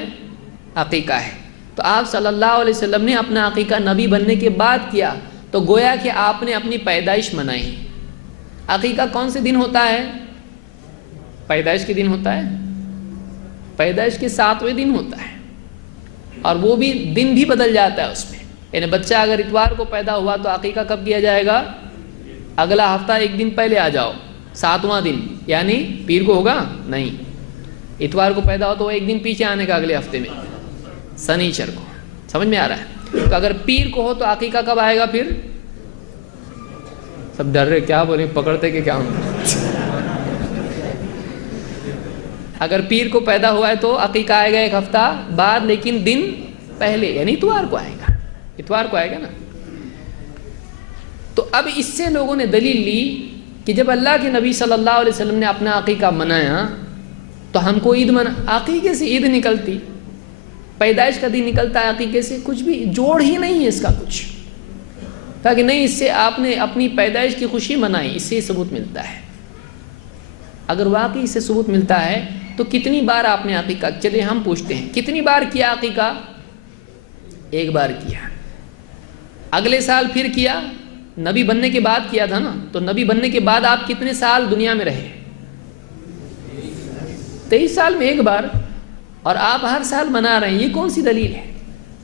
عقیقہ ہے۔ تو آپ صلی اللہ علیہ وسلم نے اپنا عقیقہ نبی بننے کے بعد کیا، تو گویا کہ آپ نے اپنی پیدائش منائی۔ عقیقہ کون سے دن ہوتا ہے؟ پیدائش کے دن ہوتا ہے، پیدائش کے 7ویں دن ہوتا ہے، اور وہ بھی دن بھی بدل جاتا ہے اس میں۔ یعنی بچہ اگر اتوار کو پیدا ہوا تو عقیقہ کب کیا جائے گا؟ اگلا ہفتہ ایک دن پہلے آ جاؤ، 7واں دن، یعنی پیر کو ہوگا نہیں۔ اتوار کو پیدا ہو تو وہ ایک دن پیچھے آنے کا اگلے ہفتے میں، سنیچر کو۔ سمجھ میں آ رہا ہے؟ تو اگر پیر کو ہو تو عقیقہ کب آئے گا پھر؟ سب ڈر رہے کیا بولیں، پکڑتے کہ کیا ہوں۔ اگر پیر کو پیدا ہوا ہے تو عقیقہ آئے گا ایک ہفتہ بعد، لیکن دن پہلے، یعنی اتوار کو آئے گا، اتوار کو آئے گا نا۔ تو اب اس سے لوگوں نے دلیل لی کہ جب اللہ کے نبی صلی اللہ علیہ وسلم نے اپنا عقیقہ منایا تو ہم کو عید عقیقے سے عید نکلتی، پیدائش کا دن نکلتا ہے عقیقے سے، کچھ بھی جوڑ ہی نہیں ہے اس کا کچھ۔ کہا کہ نہیں، اس سے آپ نے اپنی پیدائش کی خوشی منائی، اس سے ثبوت ملتا ہے۔ اگر واقعی اس سے ثبوت ملتا ہے تو کتنی بار آپ نے عقیقہ، چلے ہم پوچھتے ہیں کتنی بار کیا عقیقہ؟ ایک بار کیا، اگلے سال پھر کیا، نبی بننے کے بعد کیا تھا نا، تو نبی بننے کے بعد آپ کتنے سال دنیا میں رہے؟ 23 سال میں ایک بار، اور آپ ہر سال منا رہے ہیں، یہ کون سی دلیل ہے؟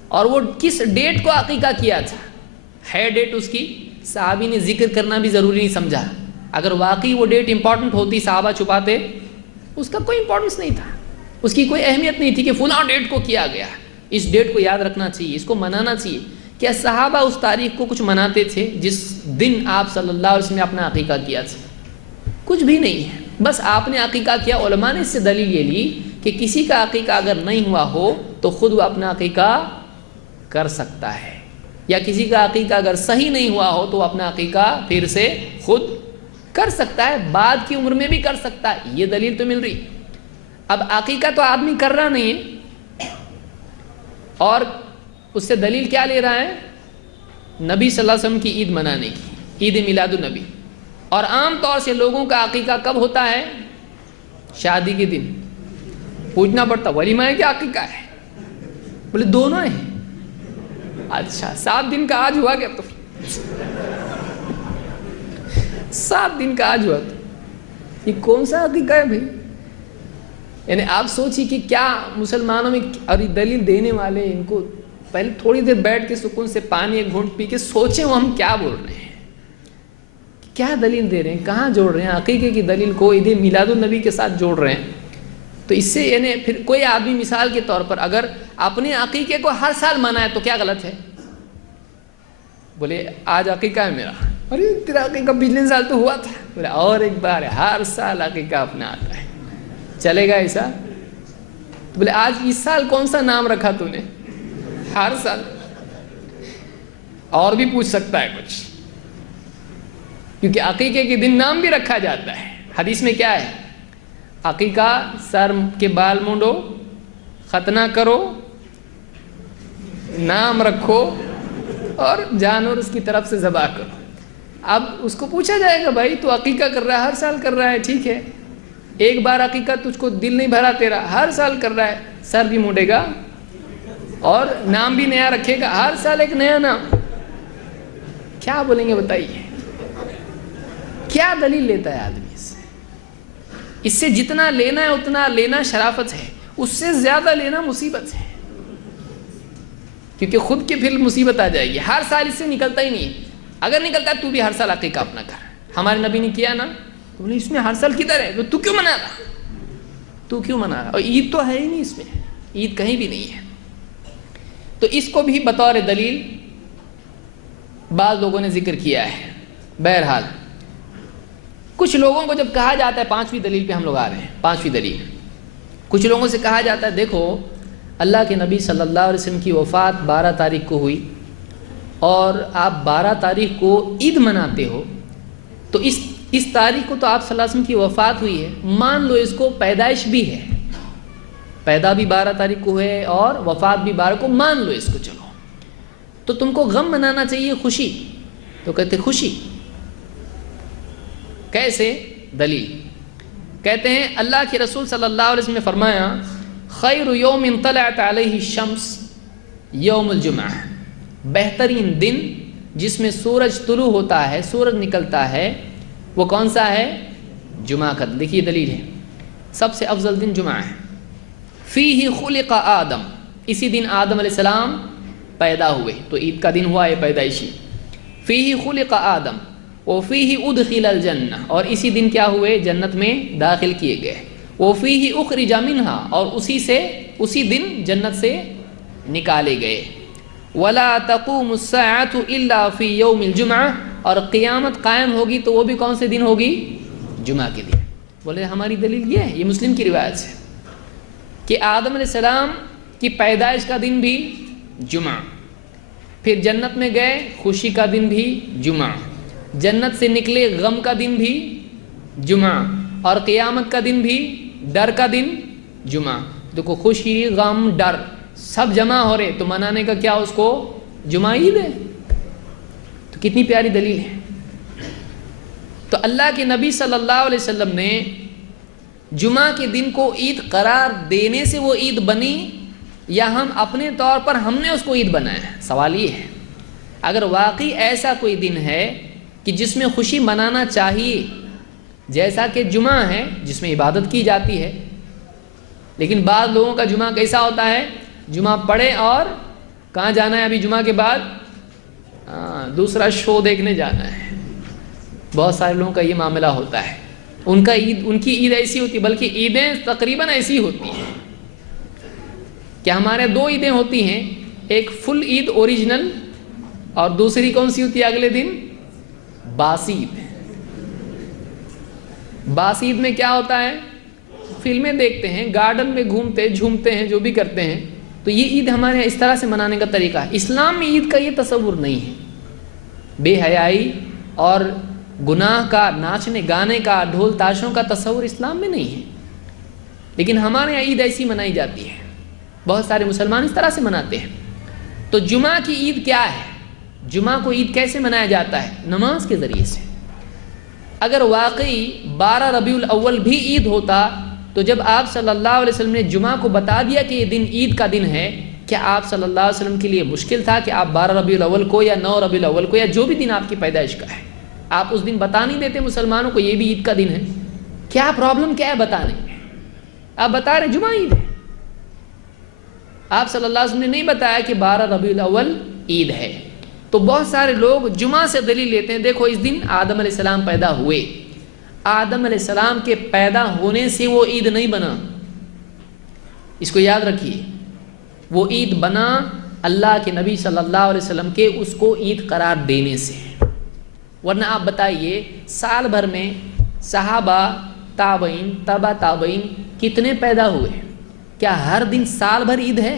اور وہ کس ڈیٹ کو عقیقہ کیا تھا؟ ہے ڈیٹ اس کی، صحابی نے ذکر کرنا بھی ضروری نہیں سمجھا۔ اگر واقعی وہ ڈیٹ امپورٹنٹ ہوتی صحابہ چھپاتے، اس کا کوئی امپورٹنس نہیں تھا، اس کی کوئی اہمیت نہیں تھی کہ فلاں ڈیٹ کو کیا گیا، اس ڈیٹ کو یاد رکھنا چاہیے، اس کو منانا چاہیے۔ کیا صحابہ اس تاریخ کو کچھ مناتے تھے جس دن آپ صلی اللہ علیہ وسلم نے اپنا عقیقہ کیا تھا؟ کچھ بھی نہیں ہے، بس آپ نے عقیقہ کیا۔ علماء نے اس سے دلیل یہ لی کہ کسی کا عقیقہ اگر نہیں ہوا ہو تو خود وہ اپنا عقیقہ کر سکتا ہے، یا کسی کا عقیقہ اگر صحیح نہیں ہوا ہو تو اپنا عقیقہ پھر سے خود کر سکتا ہے، بعد کی عمر میں بھی کر سکتا ہے۔ یہ دلیل تو مل رہی۔ اب عقیقہ تو آدمی کر رہا نہیں ہے، اور اس سے دلیل کیا لے رہا ہے؟ نبی صلی اللہ علیہ وسلم کی عید منانے کی، عید میلاد النبی۔ اور عام طور سے لوگوں کا عقیقہ کب ہوتا ہے؟ شادی کے دن۔ پوچھنا پڑتا ولیمہ ہے کہ عقیقہ ہے؟ بولے دونوں ہیں۔ اچھا 7 دن کا آج ہوا کیا؟ تو 7 دن کا آج ہوا، تو یہ کون سا عقیقہ ہے بھائی؟ یعنی آپ سوچیے کہ کیا مسلمانوں میں، اور یہ دلیل دینے والے ان کو پہلے تھوڑی دیر بیٹھ کے سکون سے پانی ایک گھونٹ پی کے سوچیں وہ ہم کیا بول رہے ہیں، کیا دلیل دے رہے ہیں، کہاں جوڑ رہے ہیں؟ عقیقے کی دلیل کو عید میلاد النبی کے ساتھ جوڑ رہے ہیں۔ تو اس سے یعنی پھر کوئی آدمی مثال کے طور پر اگر اپنے عقیقے کو ہر سال منائے تو کیا غلط ہے؟ بولے آج عقیقہ ہے میرا، ارے تیرا عقیقہ پچھلے سال تو ہوا تھا، بولے اور ایک بار ہے، ہر سال عقیقہ اپنا آتا ہے، چلے گا ایسا؟ تو بولے آج اس سال کون سا نام رکھا تو نے؟ ہر سال اور بھی پوچھ سکتا ہے کچھ، کیونکہ عقیقے کے دن نام بھی رکھا جاتا ہے۔ حدیث میں کیا ہے؟ عقیقہ سر کے بال مونڈو، ختنہ کرو، نام رکھو، اور جانور اس کی طرف سے ذبح کرو۔ اب اس کو پوچھا جائے گا بھائی تو عقیقہ کر رہا ہے، ہر سال کر رہا ہے، ٹھیک ہے، ایک بار عقیقہ تجھ کو دل نہیں بھرا تیرا، ہر سال کر رہا ہے، سر بھی مونڈے گا اور نام بھی نیا رکھے گا، ہر سال ایک نیا نام، کیا بولیں گے بتائیے؟ کیا دلیل لیتا ہے آدمی اس سے جتنا لینا ہے اتنا لینا شرافت ہے، اس سے زیادہ لینا مصیبت ہے، کیونکہ خود کے پھر مصیبت آ جائے گی۔ ہر سال اس سے نکلتا ہی نہیں ہے، اگر نکلتا ہے تو بھی ہر سال عقیقہ اپنا کر۔ ہمارے نبی نے کیا نا، تو بولے اس میں ہر سال کدھر ہے؟ تو کیوں منا رہا؟ تو کیوں منا رہا؟ اور عید تو ہے ہی نہیں، اس میں عید کہیں بھی نہیں ہے۔ تو اس کو بھی بطور دلیل بعض لوگوں نے ذکر کیا ہے۔ بہرحال کچھ لوگوں کو جب کہا جاتا ہے، 5ویں دلیل پہ ہم لوگ آ رہے ہیں، 5ویں دلیل، کچھ لوگوں سے کہا جاتا ہے دیکھو اللہ کے نبی صلی اللہ علیہ وسلم کی وفات 12 تاریخ کو ہوئی، اور آپ 12 تاریخ کو عید مناتے ہو، تو اس تاریخ کو تو آپ صلی اللہ علیہ وسلم کی وفات ہوئی ہے، مان لو اس کو پیدائش بھی ہے، پیدا بھی 12 تاریخ کو ہے اور وفات بھی 12 کو، مان لو اس کو، چلو تو تم کو غم منانا چاہیے، خوشی؟ تو کہتے خوشی کیسے؟ دلیل کہتے ہیں اللہ کے رسول صلی اللہ علیہ وسلم نے فرمایا خیر یوم طلعت علیہ الشمس یوم الجمعہ، بہترین دن جس میں سورج طلوع ہوتا ہے، سورج نکلتا ہے، وہ کون سا ہے؟ جمعہ کا۔ دیکھیے دلیل ہے، سب سے افضل دن جمعہ ہے۔ فیہ خلق آدم، اسی دن آدم علیہ السلام پیدا ہوئے، تو عید کا دن ہوا ہے پیدائشی۔ فیہ خلق آدم وفیہ ادخل الجنہ، اور اسی دن کیا ہوئے؟ جنت میں داخل کیے گئے۔ وفیہ اخرج منہا، اور اسی دن جنت سے نکالے گئے۔ ولا تقوم الساعۃ الا فی یوم الجمعہ، اور قیامت قائم ہوگی تو وہ بھی کون سے دن ہوگی؟ جمعہ کے دن۔ بولے ہماری دلیل یہ ہے، یہ مسلم کی روایت ہے کہ آدم علیہ السلام کی پیدائش کا دن بھی جمعہ، پھر جنت میں گئے خوشی کا دن بھی جمعہ، جنت سے نکلے غم کا دن بھی جمعہ، اور قیامت کا دن بھی ڈر کا دن جمعہ۔ دیکھو خوشی، غم، ڈر سب جمع ہو رہے، تو منانے کا کیا اس کو؟ جمعہ عید ہے۔ تو کتنی پیاری دلیل ہے. تو اللہ کے نبی صلی اللہ علیہ وسلم نے جمعہ کے دن کو عید قرار دینے سے وہ عید بنی یا ہم اپنے طور پر ہم نے اس کو عید بنایا؟ سوال یہ ہے. اگر واقعی ایسا کوئی دن ہے کہ جس میں خوشی منانا چاہیے، جیسا کہ جمعہ ہے جس میں عبادت کی جاتی ہے، لیکن بعض لوگوں کا جمعہ کیسا ہوتا ہے، جمعہ پڑھے اور کہاں جانا ہے ابھی جمعہ کے بعد؟ دوسرا شو دیکھنے جانا ہے. بہت سارے لوگوں کا یہ معاملہ ہوتا ہے. ان کی عید ایسی ہوتی ہے، بلکہ عیدیں تقریباً ایسی ہوتی ہیں کہ ہمارے 2 عیدیں ہوتی ہیں، ایک فل عید اوریجنل اور دوسری کون سی ہوتی ہے اگلے دن؟ باسی عید. باسی عید میں کیا ہوتا ہے؟ فلمیں دیکھتے ہیں، گارڈن میں گھومتے جھومتے ہیں، جو بھی کرتے ہیں. تو یہ عید ہمارے اس طرح سے منانے کا طریقہ ہے. اسلام میں عید کا یہ تصور نہیں ہے. بے حیائی اور گناہ کا، ناچنے گانے کا، ڈھول تاشوں کا تصور اسلام میں نہیں ہے. لیکن ہمارے یہاں عید ایسی منائی جاتی ہے. بہت سارے مسلمان اس طرح سے مناتے ہیں. تو جمعہ کی عید کیا ہے؟ جمعہ کو عید کیسے منایا جاتا ہے؟ نماز کے ذریعے سے. اگر واقعی 12 ربیع الاول بھی عید ہوتا تو جب آپ صلی اللہ علیہ وسلم نے جمعہ کو بتا دیا کہ یہ دن عید کا دن ہے، کیا آپ صلی اللہ علیہ وسلم کے لیے مشکل تھا کہ آپ 12 ربیع الاول کو یا 9 ربیع الاول کو یا جو بھی دن آپ کی پیدائش کا ہے، آپ اس دن بتا نہیں دیتے مسلمانوں کو یہ بھی عید کا دن ہے؟ کیا پرابلم کیا ہے بتانے میں؟ آپ بتا رہے جمعہ عید ہے. آپ صلی اللہ علیہ وسلم نے نہیں بتایا کہ 12 ربیع الاول عید ہے. تو بہت سارے لوگ جمعہ سے دلیل لیتے ہیں، دیکھو اس دن آدم علیہ السلام پیدا ہوئے. آدم علیہ السلام کے پیدا ہونے سے وہ عید نہیں بنا. اس کو یاد رکھیے، وہ عید بنا اللہ کے نبی صلی اللہ علیہ وسلم کے اس کو عید قرار دینے سے. ورنہ آپ بتائیے سال بھر میں صحابہ، تابعین، تبع تابعین کتنے پیدا ہوئے؟ کیا ہر دن سال بھر عید ہے؟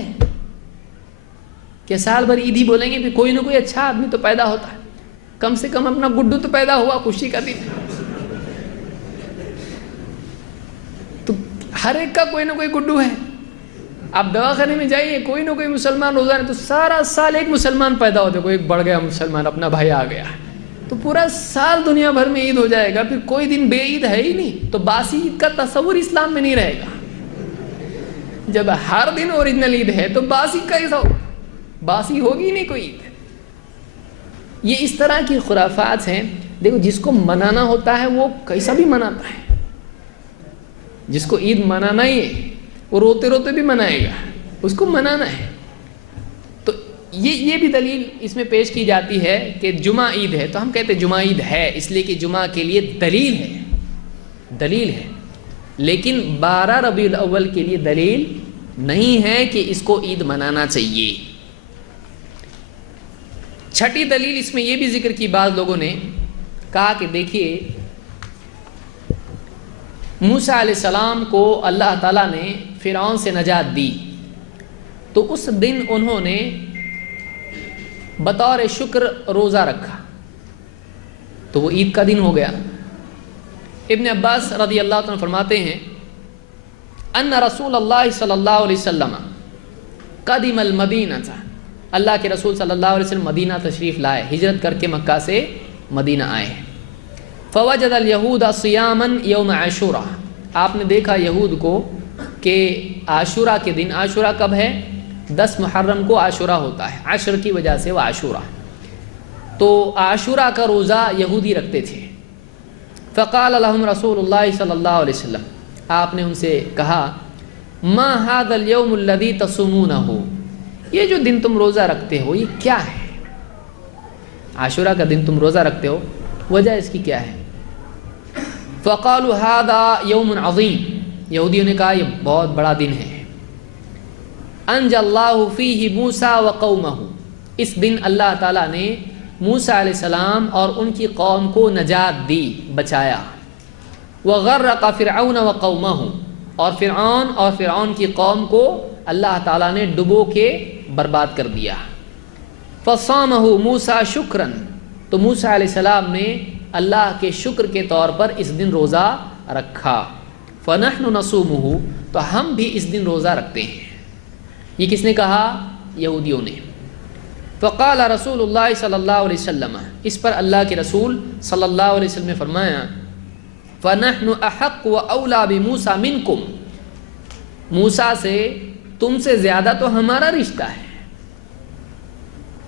کیا سال بھر عید ہی بولیں گے؟ پھر کوئی نہ کوئی اچھا آدمی تو پیدا ہوتا ہے. کم سے کم اپنا گڈو تو پیدا ہوا، خوشی کا دن. تو ہر ایک کا کوئی نہ کوئی گڈو ہے. آپ دواخانے میں جائیے، کوئی نہ کوئی مسلمان روزانہ، تو سارا سال ایک مسلمان پیدا ہوتا ہے. کوئی ایک بڑھ گیا مسلمان، اپنا بھائی آ گیا، تو پورا سال دنیا بھر میں عید ہو جائے گا. پھر کوئی دن بے عید ہے ہی نہیں. تو باسی عید کا تصور اسلام میں نہیں رہے گا. جب ہر دن اوریجنل عید ہے تو باسی کیسا ہو؟ باسی ہوگی ہی نہیں کوئی عید. یہ اس طرح کی خرافات ہیں. دیکھو جس کو منانا ہوتا ہے وہ کیسا بھی مناتا ہے. جس کو عید منانا ہی ہے وہ روتے روتے بھی منائے گا، اس کو منانا ہے. تو یہ بھی دلیل اس میں پیش کی جاتی ہے کہ جمعہ عید ہے. تو ہم کہتے ہیں جمعہ عید ہے اس لیے کہ جمعہ کے لیے دلیل ہے. لیکن 12 ربیع الاول کے لیے دلیل نہیں ہے کہ اس کو عید منانا چاہیے. چھٹی دلیل اس میں یہ بھی ذکر کی بعض لوگوں نے، کہا کہ دیکھیے موسیٰ علیہ السلام کو اللہ تعالیٰ نے فرعون سے نجات دی، تو اس دن انہوں نے بطور شکر روزہ رکھا، تو وہ عید کا دن ہو گیا. ابن عباس رضی اللہ عنہ فرماتے ہیں ان رسول اللہ صلی اللہ علیہ وسلم قدم المدینہ، اللہ کے رسول صلی اللہ علیہ وسلم مدینہ تشریف لائے، ہجرت کر کے مکہ سے مدینہ آئے. فوجد الیہود صیاما یوم عاشوراء، آپ نے دیکھا یہود کو کہ عاشوراء کے دن، عاشوراء کب ہے؟ 10 محرم کو عاشوراء ہوتا ہے، عشر کی وجہ سے وہ عاشوراء. تو عاشوراء کا روزہ یہودی رکھتے تھے. فقال لهم رسول اللہ صلی اللہ علیہ وسلم، آپ نے ان سے کہا ما هذا اليوم الذي تصومونه، یہ جو دن تم روزہ رکھتے ہو یہ کیا ہے؟ عاشوراء کا دن تم روزہ رکھتے ہو، وجہ اس کی کیا ہے؟ فقالوا هذا يوم عظیم، یہودیوں نے کہا یہ بہت بڑا دن ہے. انجى الله فيه موسى وقومه، اس دن اللہ تعالیٰ نے موسیٰ علیہ السلام اور ان کی قوم کو نجات دی، بچایا. وغرق فرعون وقومه، اور فرعون کی قوم کو اللہ تعالیٰ نے ڈبو کے برباد کر دیا. فصامه موسیٰ شکرا، تو موسیٰ علیہ السلام نے اللہ کے شکر کے طور پر اس دن روزہ رکھا. فنحن نصومه، تو ہم بھی اس دن روزہ رکھتے ہیں. یہ کس نے کہا؟ یہودیوں نے. فقال رسول اللہ صلی اللہ علیہ وسلم، اس پر اللہ کے رسول صلی اللہ علیہ وسلم نے فرمایا فَنَحْنُ أَحَقُّ وَأَوْلَى بِمُوسَى مِنْكُمْ، موسیٰ سے تم سے زیادہ تو ہمارا رشتہ ہے،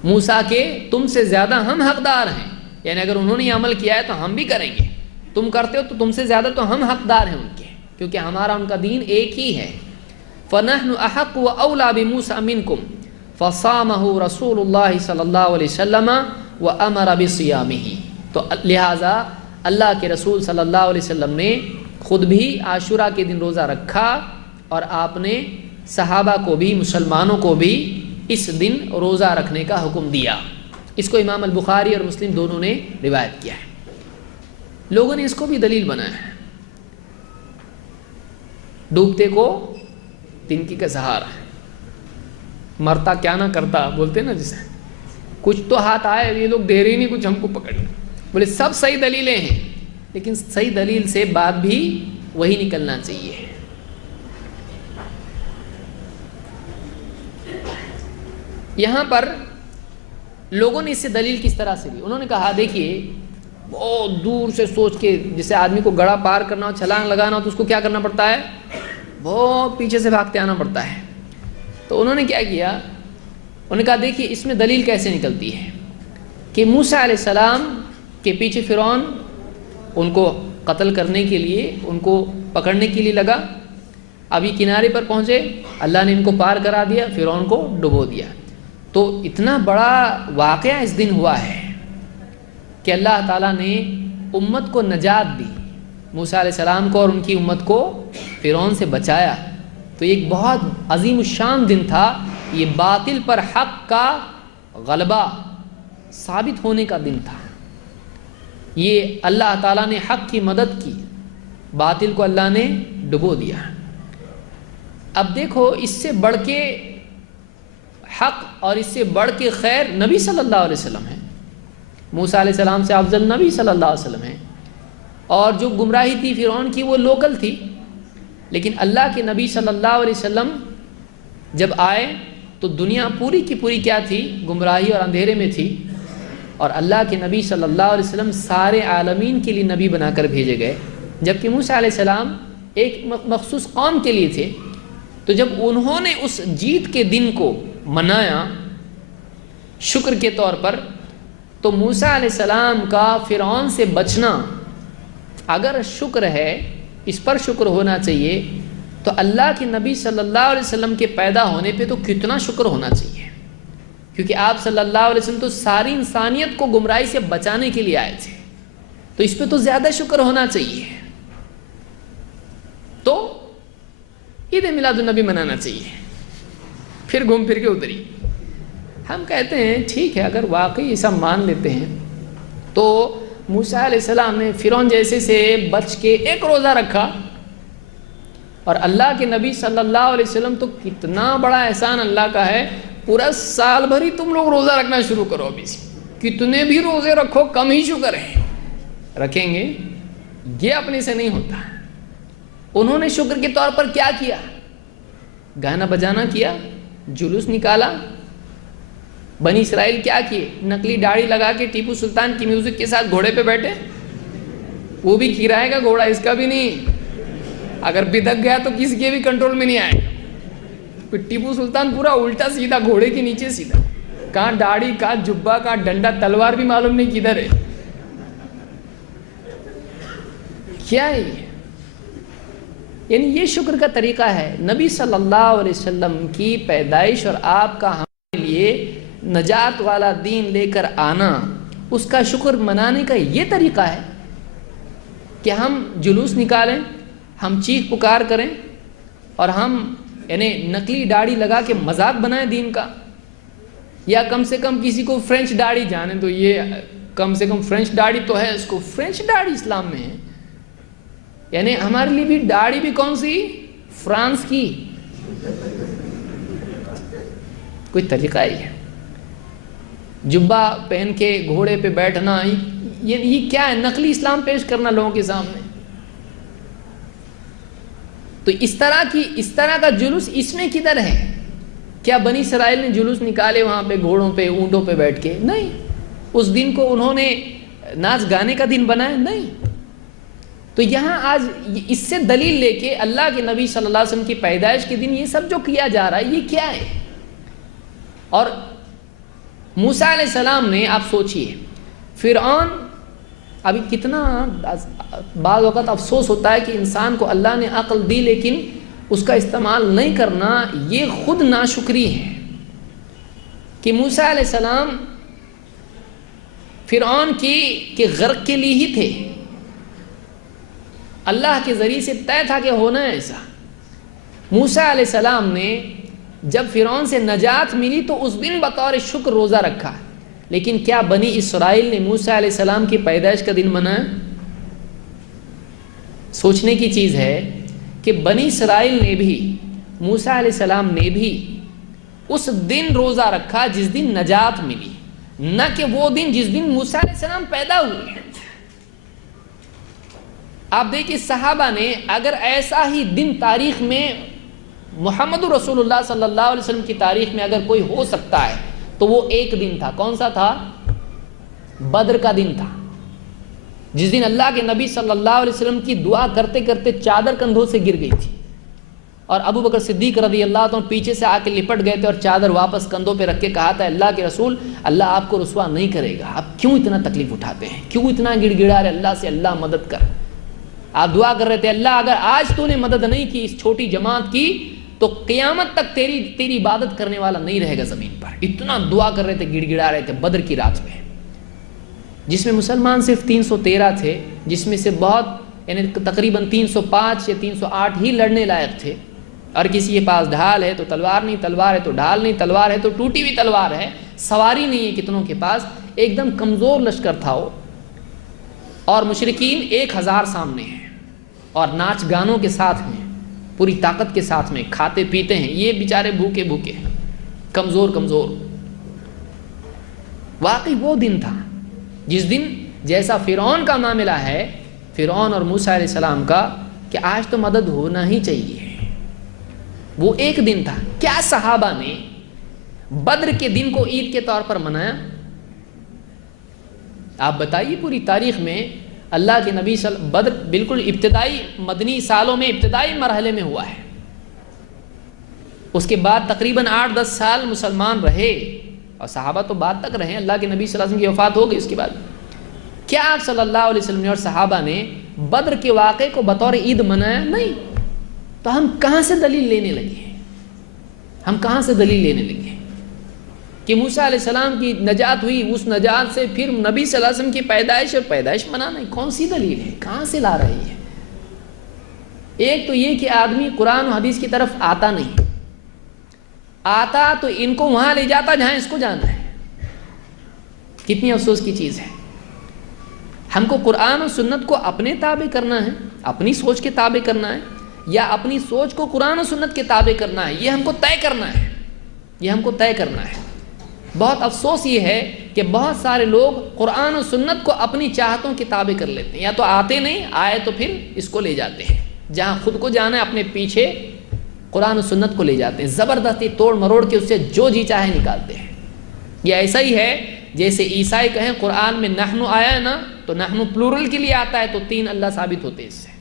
موسیٰ کے تم سے زیادہ ہم حقدار ہیں، یعنی اگر انہوں نے عمل کیا ہے تو ہم بھی کریں گے، تم کرتے ہو تو تم سے زیادہ تو ہم حقدار ہیں ان کے، کیونکہ ہمارا ان کا دین ایک ہی ہے۔ فَنَحْنُ أَحَقُّ وَأَوْلَى بِمُوسَى مِنْكُمْ فَصَامَهُ رسول اللہ صلی اللہ علیہ وسلم وَأَمَرَ بِصِيَامِهِ، تو لہٰذا اللہ کے رسول صلی اللہ علیہ وسلم نے خود بھی عاشورہ کے دن روزہ رکھا اور آپ نے صحابہ کو بھی، مسلمانوں کو بھی اس دن روزہ رکھنے کا حکم دیا۔ اس کو امام البخاری اور مسلم دونوں نے روایت کیا ہے۔ لوگوں نے اس کو بھی دلیل بنایا ہے، ڈوبتے کو تنکی کا سہارا، مرتا کیا نہ کرتا، بولتے نا جسے، کچھ تو ہاتھ آئے، یہ لوگ دے رہے نہیں کچھ ہم کو پکڑنے، بولے سب صحیح دلیلیں ہیں، لیکن صحیح دلیل سے بات بھی وہی نکلنا چاہیے۔ یہاں پر لوگوں نے اس سے دلیل کس طرح سے لی، انہوں نے کہا دیکھیے بہت دور سے سوچ کے، جسے آدمی کو گڑھا پار کرنا ہو، چھلانگ لگانا ہو، تو اس کو کیا کرنا پڑتا ہے، بہت پیچھے سے بھاگتے آنا پڑتا ہے۔ تو انہوں نے کیا کیا، انہوں نے کہا دیکھیے اس میں دلیل کیسے نکلتی ہے کہ موسیٰ علیہ السلام کے پیچھے فرعون ان کو قتل کرنے کے لیے، ان کو پکڑنے کے لیے لگا، ابھی کنارے پر پہنچے، اللہ نے ان کو پار کرا دیا، فرعون کو ڈبو دیا۔ تو اتنا بڑا واقعہ اس دن ہوا ہے کہ اللہ تعالیٰ نے امت کو نجات دی، موسیٰ علیہ السلام کو اور ان کی امت کو فرعون سے بچایا۔ تو یہ ایک بہت عظیم الشان دن تھا، یہ باطل پر حق کا غلبہ ثابت ہونے کا دن تھا، یہ اللہ تعالیٰ نے حق کی مدد کی، باطل کو اللہ نے ڈبو دیا۔ اب دیکھو اس سے بڑھ کے حق اور اس سے بڑھ کے خیر نبی صلی اللہ علیہ وسلم ہے، موسیٰ علیہ السلام سے افضل نبی صلی اللہ علیہ وسلم ہے، اور جو گمراہی تھی فرعون کی وہ لوکل تھی، لیکن اللہ کے نبی صلی اللہ علیہ وسلم جب آئے تو دنیا پوری کی پوری کیا تھی، گمراہی اور اندھیرے میں تھی، اور اللہ کے نبی صلی اللہ علیہ وسلم سارے عالمین کے لیے نبی بنا کر بھیجے گئے، جبکہ موسیٰ علیہ السلام ایک مخصوص قوم کے لیے تھے۔ تو جب انہوں نے اس جیت کے دن کو منایا شکر کے طور پر، تو موسیٰ علیہ السلام کا فرعون سے بچنا اگر شکر ہے، اس پر شکر ہونا چاہیے، تو اللہ کے نبی صلی اللہ علیہ وسلم کے پیدا ہونے پہ تو کتنا شکر ہونا چاہیے، کیونکہ آپ صلی اللہ علیہ وسلم تو ساری انسانیت کو گمراہی سے بچانے کے لیے آئے تھے، تو اس پہ تو زیادہ شکر ہونا چاہیے۔ تو عید میلاد النبی منانا چاہیے، پھر گھوم پھر کے ادھری ہم کہتے ہیں ٹھیک ہے، اگر واقعی ایسا مان لیتے ہیں تو موسیٰ علیہ السلام نے فرعون جیسے سے بچ کے ایک روزہ رکھا، اور اللہ کے نبی صلی اللہ علیہ وسلم تو کتنا بڑا احسان اللہ کا ہے، پورا سال بھر ہی تم لوگ روزہ رکھنا شروع کرو، ابھی سے کتنے بھی روزے رکھو کم ہی شکر ہے، رکھیں گے، یہ اپنے سے نہیں ہوتا۔ انہوں نے شکر کے طور پر کیا کیا، گانا بجانا کیا، جلوس نکالا۔ بنی اسرائیل کیا کیے، نقلی داڑھی لگا کے ٹیپو سلطان کی میوزک کے ساتھ گھوڑے پہ بیٹھے، وہ بھی کرائے کا گھوڑا، اس کا بھی نہیں، اگر بدک گیا تو کسی کے بھی کنٹرول میں نہیں آئے گا۔ ٹیپو سلطان پورا الٹا سیدھا، گھوڑے کے نیچے سیدھا، کہاں داڑھی، کہاں جبہ، کہاں ڈنڈا، تلوار بھی معلوم نہیں کدھر ہے، کیا ہے یہ؟ یعنی یہ شکر کا طریقہ ہے۔ نبی صلی اللہ علیہ وسلم کی پیدائش اور آپ کا ہمارے لیے نجات والا دین لے کر آنا، اس کا شکر منانے کا یہ طریقہ ہے کہ ہم جلوس نکالیں، ہم چیخ پکار کریں، اور ہم یعنی نقلی داڑھی لگا کے مذاق بنائیں دین کا، یا کم سے کم کسی کو فرینچ داڑھی جانے تو، یہ کم سے کم فرینچ داڑھی تو ہے، اس کو فرینچ داڑھی اسلام میں ہے، یعنی ہمارے لیے بھی داڑھی بھی کون سی، فرانس کی، کوئی طریقہ ہی ہے؟ جبہ پہن کے گھوڑے پہ بیٹھنا، یہ کیا ہے؟ نقلی اسلام پیش کرنا لوگوں کے سامنے۔ تو اس طرح کا جلوس اس میں کدھر ہے؟ کیا بنی اسرائیل نے جلوس نکالے وہاں پہ گھوڑوں پہ اونٹوں پہ بیٹھ کے؟ نہیں. اس دن کو انہوں نے ناچ گانے کا دن بنایا؟ نہیں. تو یہاں آج اس سے دلیل لے کے اللہ کے نبی صلی اللہ علیہ وسلم کی پیدائش کے دن یہ سب جو کیا جا رہا ہے یہ کیا ہے؟ اور موسیٰ علیہ السلام نے، آپ سوچئے فرعون، ابھی کتنا بعض وقت افسوس ہوتا ہے کہ انسان کو اللہ نے عقل دی لیکن اس کا استعمال نہیں کرنا، یہ خود ناشکری ہے. کہ موسیٰ علیہ السلام فرعون کے غرق کے لیے ہی تھے، اللہ کے ذریعے سے طے تھا کہ ہونا ہے ایسا. موسیٰ علیہ السلام نے جب فرعون سے نجات ملی تو اس دن بطور شکر روزہ رکھا، لیکن کیا بنی اسرائیل نے موسیٰ علیہ السلام کی پیدائش کا دن منایا؟ سوچنے کی چیز ہے کہ بنی اسرائیل نے بھی، موسیٰ علیہ السلام نے بھی اس دن روزہ رکھا جس دن نجات ملی، نہ کہ وہ دن جس دن موسیٰ علیہ السلام پیدا ہوئے. آپ دیکھیں صحابہ نے اگر ایسا ہی دن تاریخ میں، محمد رسول اللہ صلی اللہ علیہ وسلم کی تاریخ میں اگر کوئی ہو سکتا ہے تو وہ ایک دن تھا. کون سا تھا؟ بدر کا دن تھا، جس دن اللہ کے نبی صلی اللہ علیہ وسلم کی دعا کرتے کرتے چادر کندھوں سے گر گئی تھی، اور ابو بکر صدیق رضی اللہ عنہ پیچھے سے آ کے لپٹ گئے تھے اور چادر واپس کندھوں پہ رکھ کے کہا تھا اللہ کے رسول اللہ آپ کو رسوا نہیں کرے گا، آپ کیوں اتنا تکلیف اٹھاتے ہیں، کیوں اتنا گڑ گڑا رہے اللہ سے، اللہ مدد کر. آپ دعا کر رہے تھے اللہ اگر آج تو نے مدد نہیں کی اس چھوٹی جماعت کی تو قیامت تک تیری عبادت کرنے والا نہیں رہے گا زمین پر. اتنا دعا کر رہے تھے، گڑ گڑا رہے تھے بدر کی رات میں، جس میں مسلمان صرف 313 تھے، جس میں سے بہت یعنی تقریباً 305 یا 308 ہی لڑنے لائق تھے. اور کسی کے پاس ڈھال ہے تو تلوار نہیں، تلوار ہے تو ڈھال نہیں، تلوار ہے تو ٹوٹی ہوئی تلوار ہے، سواری نہیں ہے کتنوں کے پاس. ایک دم کمزور لشکر تھا وہ، اور مشرکین 1000 سامنے ہیں اور ناچ گانوں کے ساتھ ہیں، پوری طاقت کے ساتھ میں کھاتے پیتے ہیں، یہ بیچارے بھوکے بھوکے کمزور کمزور. واقعی وہ دن تھا جس دن جیسا فرعون کا معاملہ ہے، فرعون اور موسیٰ علیہ السلام کا، کہ آج تو مدد ہونا ہی چاہیے، وہ ایک دن تھا. کیا صحابہ نے بدر کے دن کو عید کے طور پر منایا؟ آپ بتائیے پوری تاریخ میں اللہ کے نبی بدر بالکل ابتدائی مدنی سالوں میں ابتدائی مرحلے میں ہوا ہے، اس کے بعد تقریباً 8-10 سال مسلمان رہے، اور صحابہ تو بعد تک رہے، اللہ کے نبی صلی اللہ علیہ وسلم کی وفات ہو گئی اس کے بعد. کیا آپ صلی اللہ علیہ وسلم نے اور صحابہ نے بدر کے واقعے کو بطور عید منایا؟ نہیں. تو ہم کہاں سے دلیل لینے لگے؟ ہم کہاں سے دلیل لینے لگے کہ موسیٰ علیہ السلام کی نجات ہوئی، اس نجات سے پھر نبی صلی اللہ علیہ وسلم کی پیدائش اور پیدائش منانا؟ کون سی دلیل ہے؟ کہاں سے لا رہی ہے؟ ایک تو یہ کہ آدمی قرآن و حدیث کی طرف آتا نہیں، آتا تو ان کو وہاں لے جاتا جہاں اس کو جانا ہے. کتنی افسوس کی چیز ہے. ہم کو قرآن و سنت کو اپنے تابع کرنا ہے، اپنی سوچ کے تابع کرنا ہے، یا اپنی سوچ کو قرآن و سنت کے تابع کرنا ہے، یہ ہم کو طے کرنا ہے، یہ ہم کو طے کرنا ہے. بہت افسوس یہ ہے کہ بہت سارے لوگ قرآن و سنت کو اپنی چاہتوں کے تابع کر لیتے ہیں، یا تو آتے نہیں، آئے تو پھر اس کو لے جاتے ہیں، جہاں خود کو جانا ہے اپنے پیچھے قرآن و سنت کو لے جاتے ہیں، زبردستی توڑ مروڑ کے اس سے جو جی چاہے نکالتے ہیں. یہ ایسا ہی ہے جیسے عیسائی کہیں قرآن میں نحن آیا ہے نا، تو نحن پلورل کے لیے آتا ہے تو 3 اللہ ثابت ہوتے ہیں اس سے.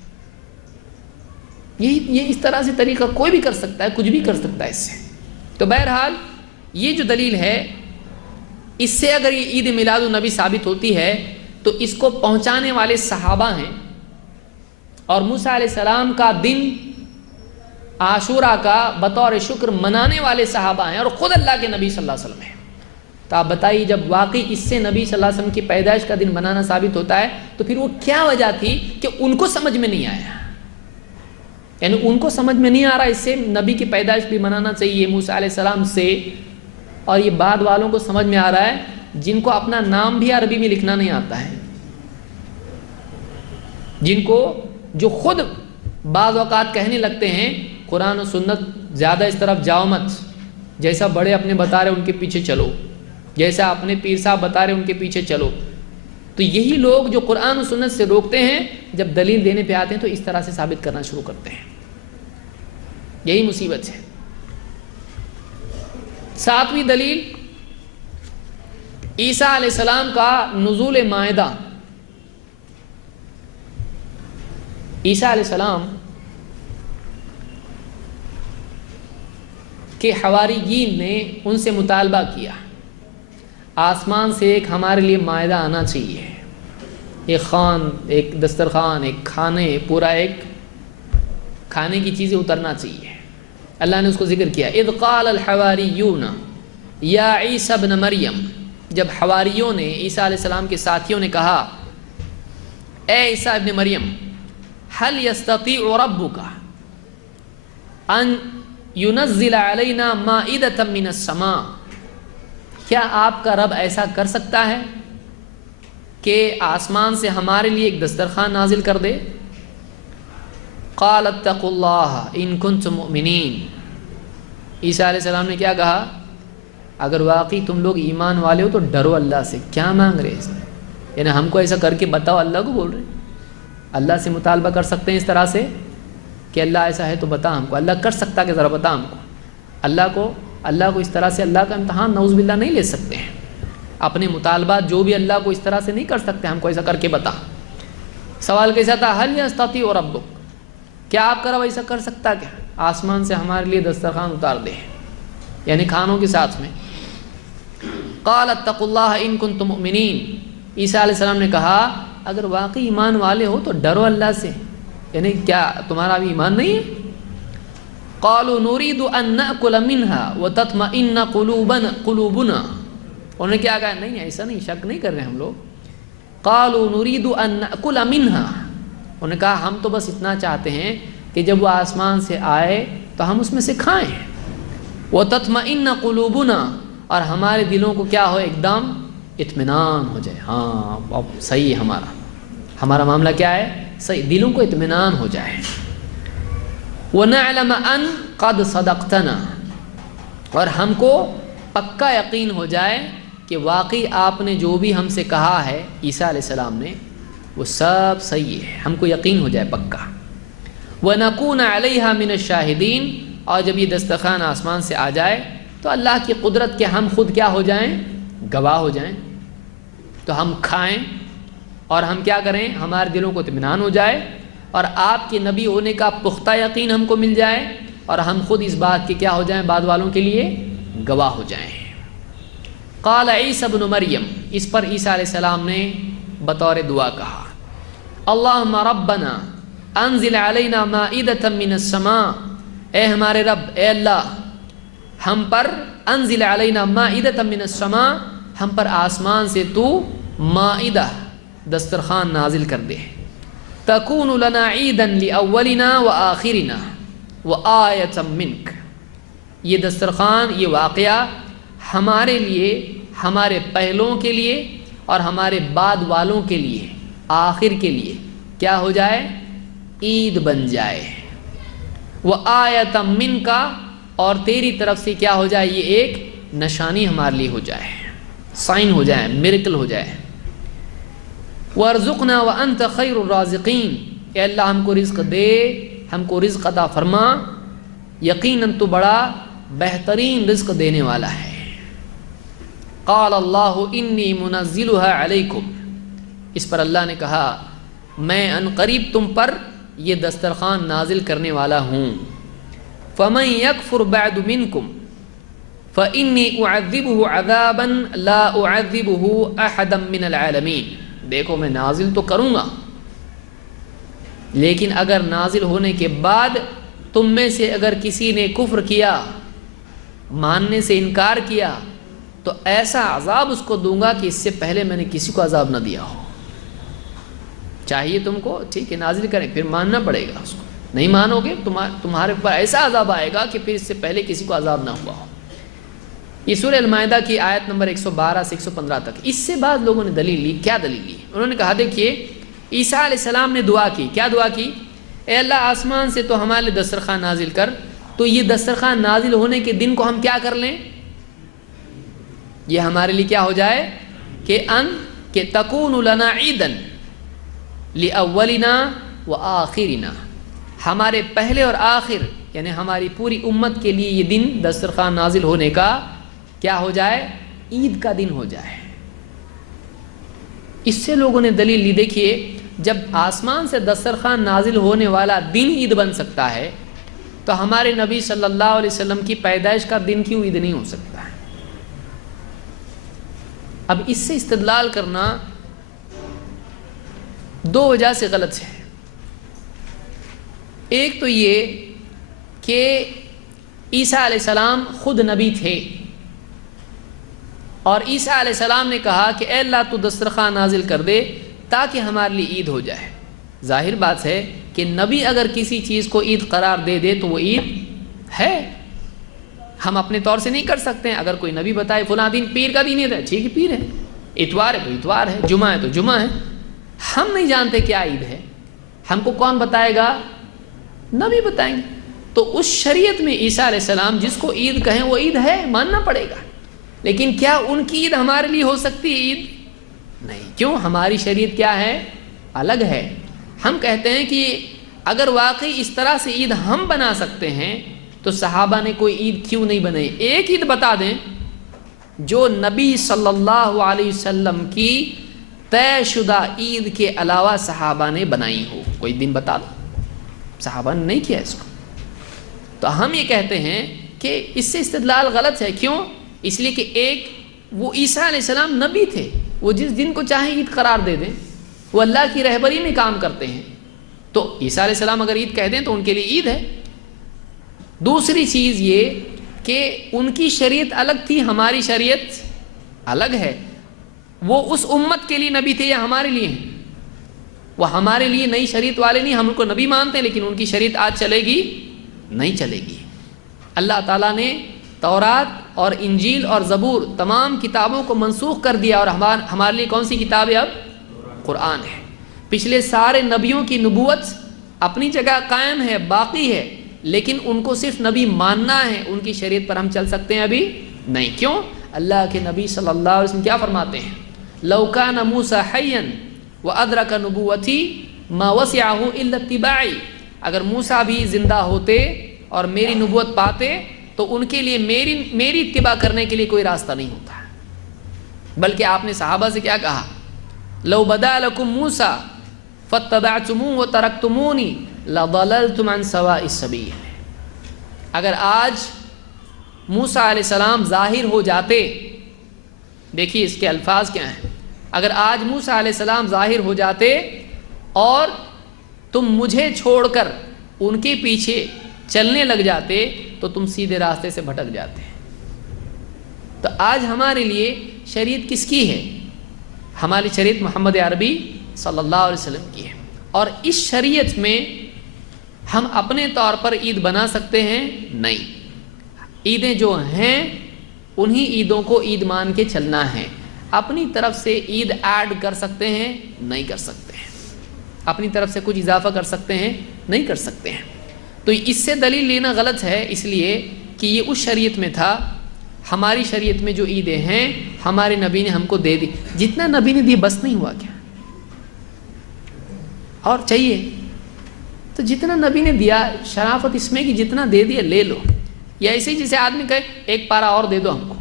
یہ اس طرح سے طریقہ کوئی بھی کر سکتا ہے، کچھ بھی کر سکتا ہے اس سے. تو بہرحال یہ جو دلیل ہے، اس سے اگر یہ عید میلاد النبی ثابت ہوتی ہے تو اس کو پہنچانے والے صحابہ ہیں، اور موسیٰ علیہ السلام کا دن عاشورہ کا بطور شکر منانے والے صحابہ ہیں، اور خود اللہ کے نبی صلی اللہ علیہ وسلم ہیں. تو آپ بتائیے جب واقعی اس سے نبی صلی اللہ علیہ وسلم کی پیدائش کا دن منانا ثابت ہوتا ہے تو پھر وہ کیا وجہ تھی کہ ان کو سمجھ میں نہیں آیا؟ یعنی ان کو سمجھ میں نہیں آ رہا اس سے نبی کی پیدائش بھی منانا چاہیے موسیٰ علیہ السلام سے، اور یہ بعد والوں کو سمجھ میں آ رہا ہے جن کو اپنا نام بھی عربی میں لکھنا نہیں آتا ہے، جن کو جو خود بعض اوقات کہنے لگتے ہیں قرآن و سنت زیادہ اس طرف جاؤ مت، جیسا بڑے اپنے بتا رہے ان کے پیچھے چلو، جیسا اپنے پیر صاحب بتا رہے ان کے پیچھے چلو. تو یہی لوگ جو قرآن و سنت سے روکتے ہیں جب دلیل دینے پہ آتے ہیں تو اس طرح سے ثابت کرنا شروع کرتے ہیں. یہی مصیبت ہے. ساتویں دلیل عیسیٰ علیہ السلام کا نزول مائدہ. عیسیٰ علیہ السلام کے حواریین نے ان سے مطالبہ کیا آسمان سے ایک ہمارے لیے مائدہ آنا چاہیے، ایک دسترخوان، ایک کھانے، پورا ایک کھانے کی چیزیں اترنا چاہیے. اللہ نے اس کو ذکر کیا اذ قال الحواریون یا عیسی ابن مریم، جب حواریوں نے عیسیٰ علیہ السلام کے ساتھیوں نے کہا اے عیسیٰ ابن مریم هل يستطيع ربك ان ينزل علينا مائدة من السماء، کیا آپ کا رب ایسا کر سکتا ہے کہ آسمان سے ہمارے لیے ایک دسترخوان نازل کر دے؟ قال اتقوا اللہ ان کنتم مؤمنین، عیسیٰ علیہ السلام نے کیا کہا؟ اگر واقعی تم لوگ ایمان والے ہو تو ڈرو اللہ سے. کیا مانگ رہے ہیں؟ یعنی ہم کو ایسا کر کے بتاؤ، اللہ کو بول رہے ہیں. اللہ سے مطالبہ کر سکتے ہیں اس طرح سے کہ اللہ ایسا ہے تو بتا ہم کو. اللہ کر سکتا کہ ذرا بتا ہم کو. اللہ کو اس طرح سے اللہ کا امتحان نعوذ باللہ نہیں لے سکتے ہیں. اپنے مطالبات جو بھی اللہ کو اس طرح سے نہیں کر سکتے، ہم کو ایسا کر کے بتا. سوال کیسا تھا؟ هل يستطيع ربك، کیا آپ کا رب ایسا کر سکتا کیا آسمان سے ہمارے لیے دسترخوان اتار دے، یعنی کھانوں کے ساتھ میں. قال اتقوا اللہ ان کنتم مؤمنین، عیسیٰ علیہ السلام نے کہا اگر واقعی ایمان والے ہو تو ڈرو اللہ سے، یعنی کیا تمہارا ابھی ایمان نہیں ہے؟ قالوا نريد ان ناكل منها وتطمئن قلوبنا، انہوں نے کیا کہا؟ نہیں ایسا نہیں، شک نہیں کر رہے ہم لوگ. قالوا نريد ان ناكل منها، انہوں نے کہا ہم تو بس اتنا چاہتے ہیں کہ جب وہ آسمان سے آئے تو ہم اس میں سے کھائیں. وتطمئن قلوبنا، اور ہمارے دلوں کو کیا ہو؟ ایک دم اطمینان ہو جائے. ہاں اب صحیح ہے، ہمارا معاملہ کیا ہے؟ صحیح، دلوں کو اطمینان ہو جائے. وَنَعْلَمَ أَن قَدْ صَدَقْتَنَا، اور ہم کو پکا یقین ہو جائے کہ واقعی آپ نے جو بھی ہم سے کہا ہے عیسیٰ علیہ السلام نے وہ سب صحیح ہے، ہم کو یقین ہو جائے پکا. وَنَكُونَ عَلَيْهَا مِنَ الشَّاهِدِينَ، اور جب یہ دسترخوان آسمان سے آ جائے تو اللہ کی قدرت کے ہم خود کیا ہو جائیں؟ گواہ ہو جائیں. تو ہم کھائیں اور ہم کیا کریں؟ ہمارے دلوں کو اطمینان ہو جائے اور آپ کے نبی ہونے کا پختہ یقین ہم کو مل جائے اور ہم خود اس بات کے کیا ہو جائیں؟ بعد والوں کے لیے گواہ ہو جائیں. قال عیسی ابن مریم، اس پر عیسیٰ علیہ السلام نے بطور دعا کہا اللہم ربنا انزل علینا مائدة من السماء، اے ہمارے رب، اے اللہ ہم پر انزل علینا مائدة من السماء، ہم پر آسمان سے تو مائدہ دسترخوان نازل کر دے. تکون لنا عیدا لاولنا وآخرنا وآیۃ منک، یہ دسترخوان، یہ واقعہ ہمارے لیے، ہمارے پہلوں کے لیے اور ہمارے بعد والوں کے لیے، آخر کے لیے کیا ہو جائے؟ عید بن جائے. وآیۃ منک، اور تیری طرف سے کیا ہو جائے؟ یہ ایک نشانی ہمارے لیے ہو جائے، سائن ہو جائے، میریکل ہو جائے. وارزقنا وانت خیر الرازقین، اے اللہ ہم کو رزق دے، ہم کو رزق عطا فرما، یقیناً تو بڑا بہترین رزق دینے والا ہے. قال اللہ انی منزلها علیکم، اس پر اللہ نے کہا میں ان قریب تم پر یہ دسترخوان نازل کرنے والا ہوں. فمن یکفر بعد منکم فانی اعذبه عذابا لا اعذبه احدا من العالمین، دیکھو میں نازل تو کروں گا لیکن اگر نازل ہونے کے بعد تم میں سے اگر کسی نے کفر کیا، ماننے سے انکار کیا، تو ایسا عذاب اس کو دوں گا کہ اس سے پہلے میں نے کسی کو عذاب نہ دیا ہو. چاہیے تم کو ٹھیک ہے نازل کریں، پھر ماننا پڑے گا اس کو. نہیں مانو گے تمہارے اوپر ایسا عذاب آئے گا کہ پھر اس سے پہلے کسی کو عذاب نہ ہوا ہو. یہ سورہ المائدہ کی آیت نمبر 112 سے 115 تک. اس سے بعد لوگوں نے دلیل لی. کیا دلیل لی؟ انہوں نے کہا دیکھیے عیسیٰ علیہ السلام نے دعا کی. کیا دعا کی؟ اے اللہ آسمان سے تو ہمارے دسترخوان نازل کر، تو یہ دسترخوان نازل ہونے کے دن کو ہم کیا کر لیں؟ یہ ہمارے لیے کیا ہو جائے کہ تکون لنا عیدا لاولنا وآخرنا، ہمارے پہلے اور آخر یعنی ہماری پوری امت کے لیے یہ دن دسترخوان نازل ہونے کا کیا ہو جائے؟ عید کا دن ہو جائے۔ اس سے لوگوں نے دلیل لی، دیکھیے جب آسمان سے دسترخوان نازل ہونے والا دن عید بن سکتا ہے تو ہمارے نبی صلی اللہ علیہ وسلم کی پیدائش کا دن کیوں عید نہیں ہو سکتا ہے؟ اب اس سے استدلال کرنا دو وجہ سے غلط ہے۔ ایک تو یہ کہ عیسیٰ علیہ السلام خود نبی تھے اور عیسیٰ علیہ السلام نے کہا کہ اے اللہ تو دسترخوان نازل کر دے تاکہ ہمارے لیے عید ہو جائے۔ ظاہر بات ہے کہ نبی اگر کسی چیز کو عید قرار دے دے تو وہ عید ہے، ہم اپنے طور سے نہیں کر سکتے ہیں۔ اگر کوئی نبی بتائے فلاں دن پیر کا دن ہے، ٹھیک ہے پیر ہے، اتوار ہے تو اتوار ہے، جمعہ ہے تو جمعہ ہے، ہم نہیں جانتے کیا عید ہے، ہم کو کون بتائے گا؟ نبی بتائیں گے۔ تو اس شریعت میں عیسیٰ علیہ السلام جس کو عید کہیں وہ عید ہے، ماننا پڑے گا، لیکن کیا ان کی عید ہمارے لیے ہو سکتی ہے عید؟ نہیں۔ کیوں؟ ہماری شریعت کیا ہے؟ الگ ہے۔ ہم کہتے ہیں کہ اگر واقعی اس طرح سے عید ہم بنا سکتے ہیں تو صحابہ نے کوئی عید کیوں نہیں بنائی؟ ایک عید بتا دیں جو نبی صلی اللہ علیہ وسلم کی طے شدہ عید کے علاوہ صحابہ نے بنائی ہو، کوئی دن بتا دو۔ صحابہ نے نہیں کیا اس کو، تو ہم یہ کہتے ہیں کہ اس سے استدلال غلط ہے۔ کیوں؟ اس لیے کہ ایک وہ عیسیٰ علیہ السلام نبی تھے، وہ جس دن کو چاہیں عید قرار دے دیں، وہ اللہ کی رہبری میں کام کرتے ہیں، تو عیسیٰ علیہ السلام اگر عید کہہ دیں تو ان کے لیے عید ہے۔ دوسری چیز یہ کہ ان کی شریعت الگ تھی، ہماری شریعت الگ ہے۔ وہ اس امت کے لیے نبی تھے یا ہمارے لیے ہیں؟ وہ ہمارے لیے نئی شریعت والے نہیں، ہم ان کو نبی مانتے ہیں لیکن ان کی شریعت آج چلے گی؟ نہیں چلے گی۔ اللہ تعالیٰ نے تورات اور انجیل اور زبور تمام کتابوں کو منسوخ کر دیا، اور ہمارے لیے کون سی کتاب ہے اب؟ قرآن ہے۔ پچھلے سارے نبیوں کی نبوت اپنی جگہ قائم ہے، باقی ہے، لیکن ان کو صرف نبی ماننا ہے، ان کی شریعت پر ہم چل سکتے ہیں ابھی نہیں۔ کیوں؟ اللہ کے نبی صلی اللہ علیہ وسلم کیا فرماتے ہیں؟ لو کان موسیٰ حیا وادرک نبوتی ما وسعہ الا اتباعی، اگر موسیٰ بھی زندہ ہوتے اور میری نبوت پاتے تو ان کے لیے میری اتباع کرنے کے لیے کوئی راستہ نہیں ہوتا۔ بلکہ آپ نے صحابہ سے کیا کہا؟ لو بدا لکم موسیٰ فاتبعتموہ وترکتمونی لضللتم عن سواء السبیل، اگر آج موسیٰ علیہ السلام ظاہر ہو جاتے، دیکھیے اس کے الفاظ کیا ہیں، اگر آج موسیٰ علیہ السلام ظاہر ہو جاتے اور تم مجھے چھوڑ کر ان کے پیچھے چلنے لگ جاتے تو تم سیدھے راستے سے بھٹک جاتے۔ تو آج ہمارے لیے شریعت کس کی ہے؟ ہماری شریعت محمد عربی صلی اللہ علیہ وسلم کی ہے، اور اس شریعت میں ہم اپنے طور پر عید بنا سکتے ہیں؟ نہیں۔ عیدیں جو ہیں انہی عیدوں کو عید مان کے چلنا ہے، اپنی طرف سے عید ایڈ کر سکتے ہیں؟ نہیں کر سکتے ہیں۔ اپنی طرف سے کچھ اضافہ کر سکتے ہیں؟ نہیں کر سکتے ہیں۔ تو اس سے دلیل لینا غلط ہے، اس لیے کہ یہ اس شریعت میں تھا۔ ہماری شریعت میں جو عیدیں ہیں ہمارے نبی نے ہم کو دے دی، جتنا نبی نے دی بس نہیں ہوا کیا؟ اور چاہیے تو جتنا نبی نے دیا، شرافت اس میں کہ جتنا دے دیا لے لو، یا ایسے ہی جیسے آدمی کہے ایک پارا اور دے دو ہم کو،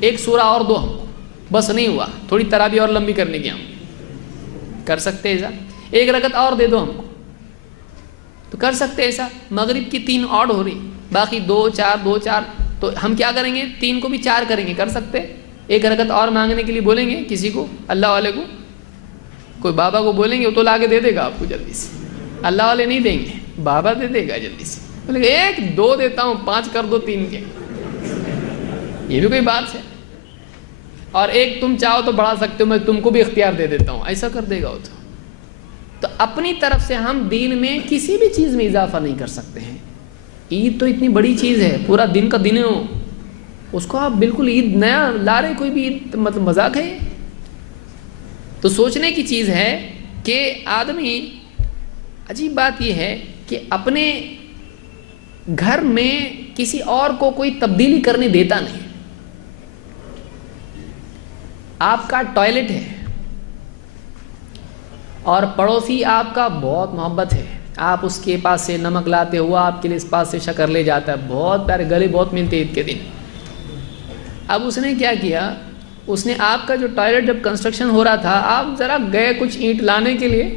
ایک سورہ اور دو ہم کو، بس نہیں ہوا، تھوڑی تراویح اور لمبی کرنے کی ہم کر سکتے ایسا، ایک رکعت اور دے دو ہم کو تو کر سکتے ایسا، مغرب کی 3 آڈ ہو رہی، باقی 2 4 تو ہم کیا کریں گے؟ 3 کو بھی 4 کریں گے، کر سکتے۔ ایک رکعت اور مانگنے کے لیے بولیں گے کسی کو، اللہ والے کو، کوئی بابا کو بولیں گے وہ تو لا کے دے دے گا آپ کو جلدی سے، اللہ والے نہیں دیں گے، بابا دے دے گا جلدی سے، بولیں گے 1 2 دیتا ہوں، 5 کر دو 3 کے، یہ بھی کوئی بات ہے؟ اور ایک تم چاہو تو بڑھا سکتے ہو، میں تم کو بھی اختیار دے دیتا ہوں، ایسا کر دے گا وہ تو اپنی طرف سے ہم دین میں کسی بھی چیز میں اضافہ نہیں کر سکتے ہیں۔ عید تو اتنی بڑی چیز ہے، پورا دن کا دن ہو، اس کو آپ بالکل عید نیا لا رہے، کوئی بھی عید مطلب مذاق ہے؟ تو سوچنے کی چیز ہے کہ آدمی، عجیب بات یہ ہے کہ اپنے گھر میں کسی اور کو کوئی تبدیلی کرنے دیتا نہیں۔ آپ کا ٹوائلٹ ہے اور پڑوسی آپ کا بہت محبت ہے، آپ اس کے پاس سے نمک لاتے ہوا آپ کے لیے اس پاس سے شکر لے جاتا ہے، بہت پیارے، گلے بہت ملتے عید کے دن، اب اس نے کیا کیا، اس نے آپ کا جو ٹوائلٹ جب کنسٹرکشن ہو رہا تھا، آپ ذرا گئے کچھ اینٹ لانے کے لیے،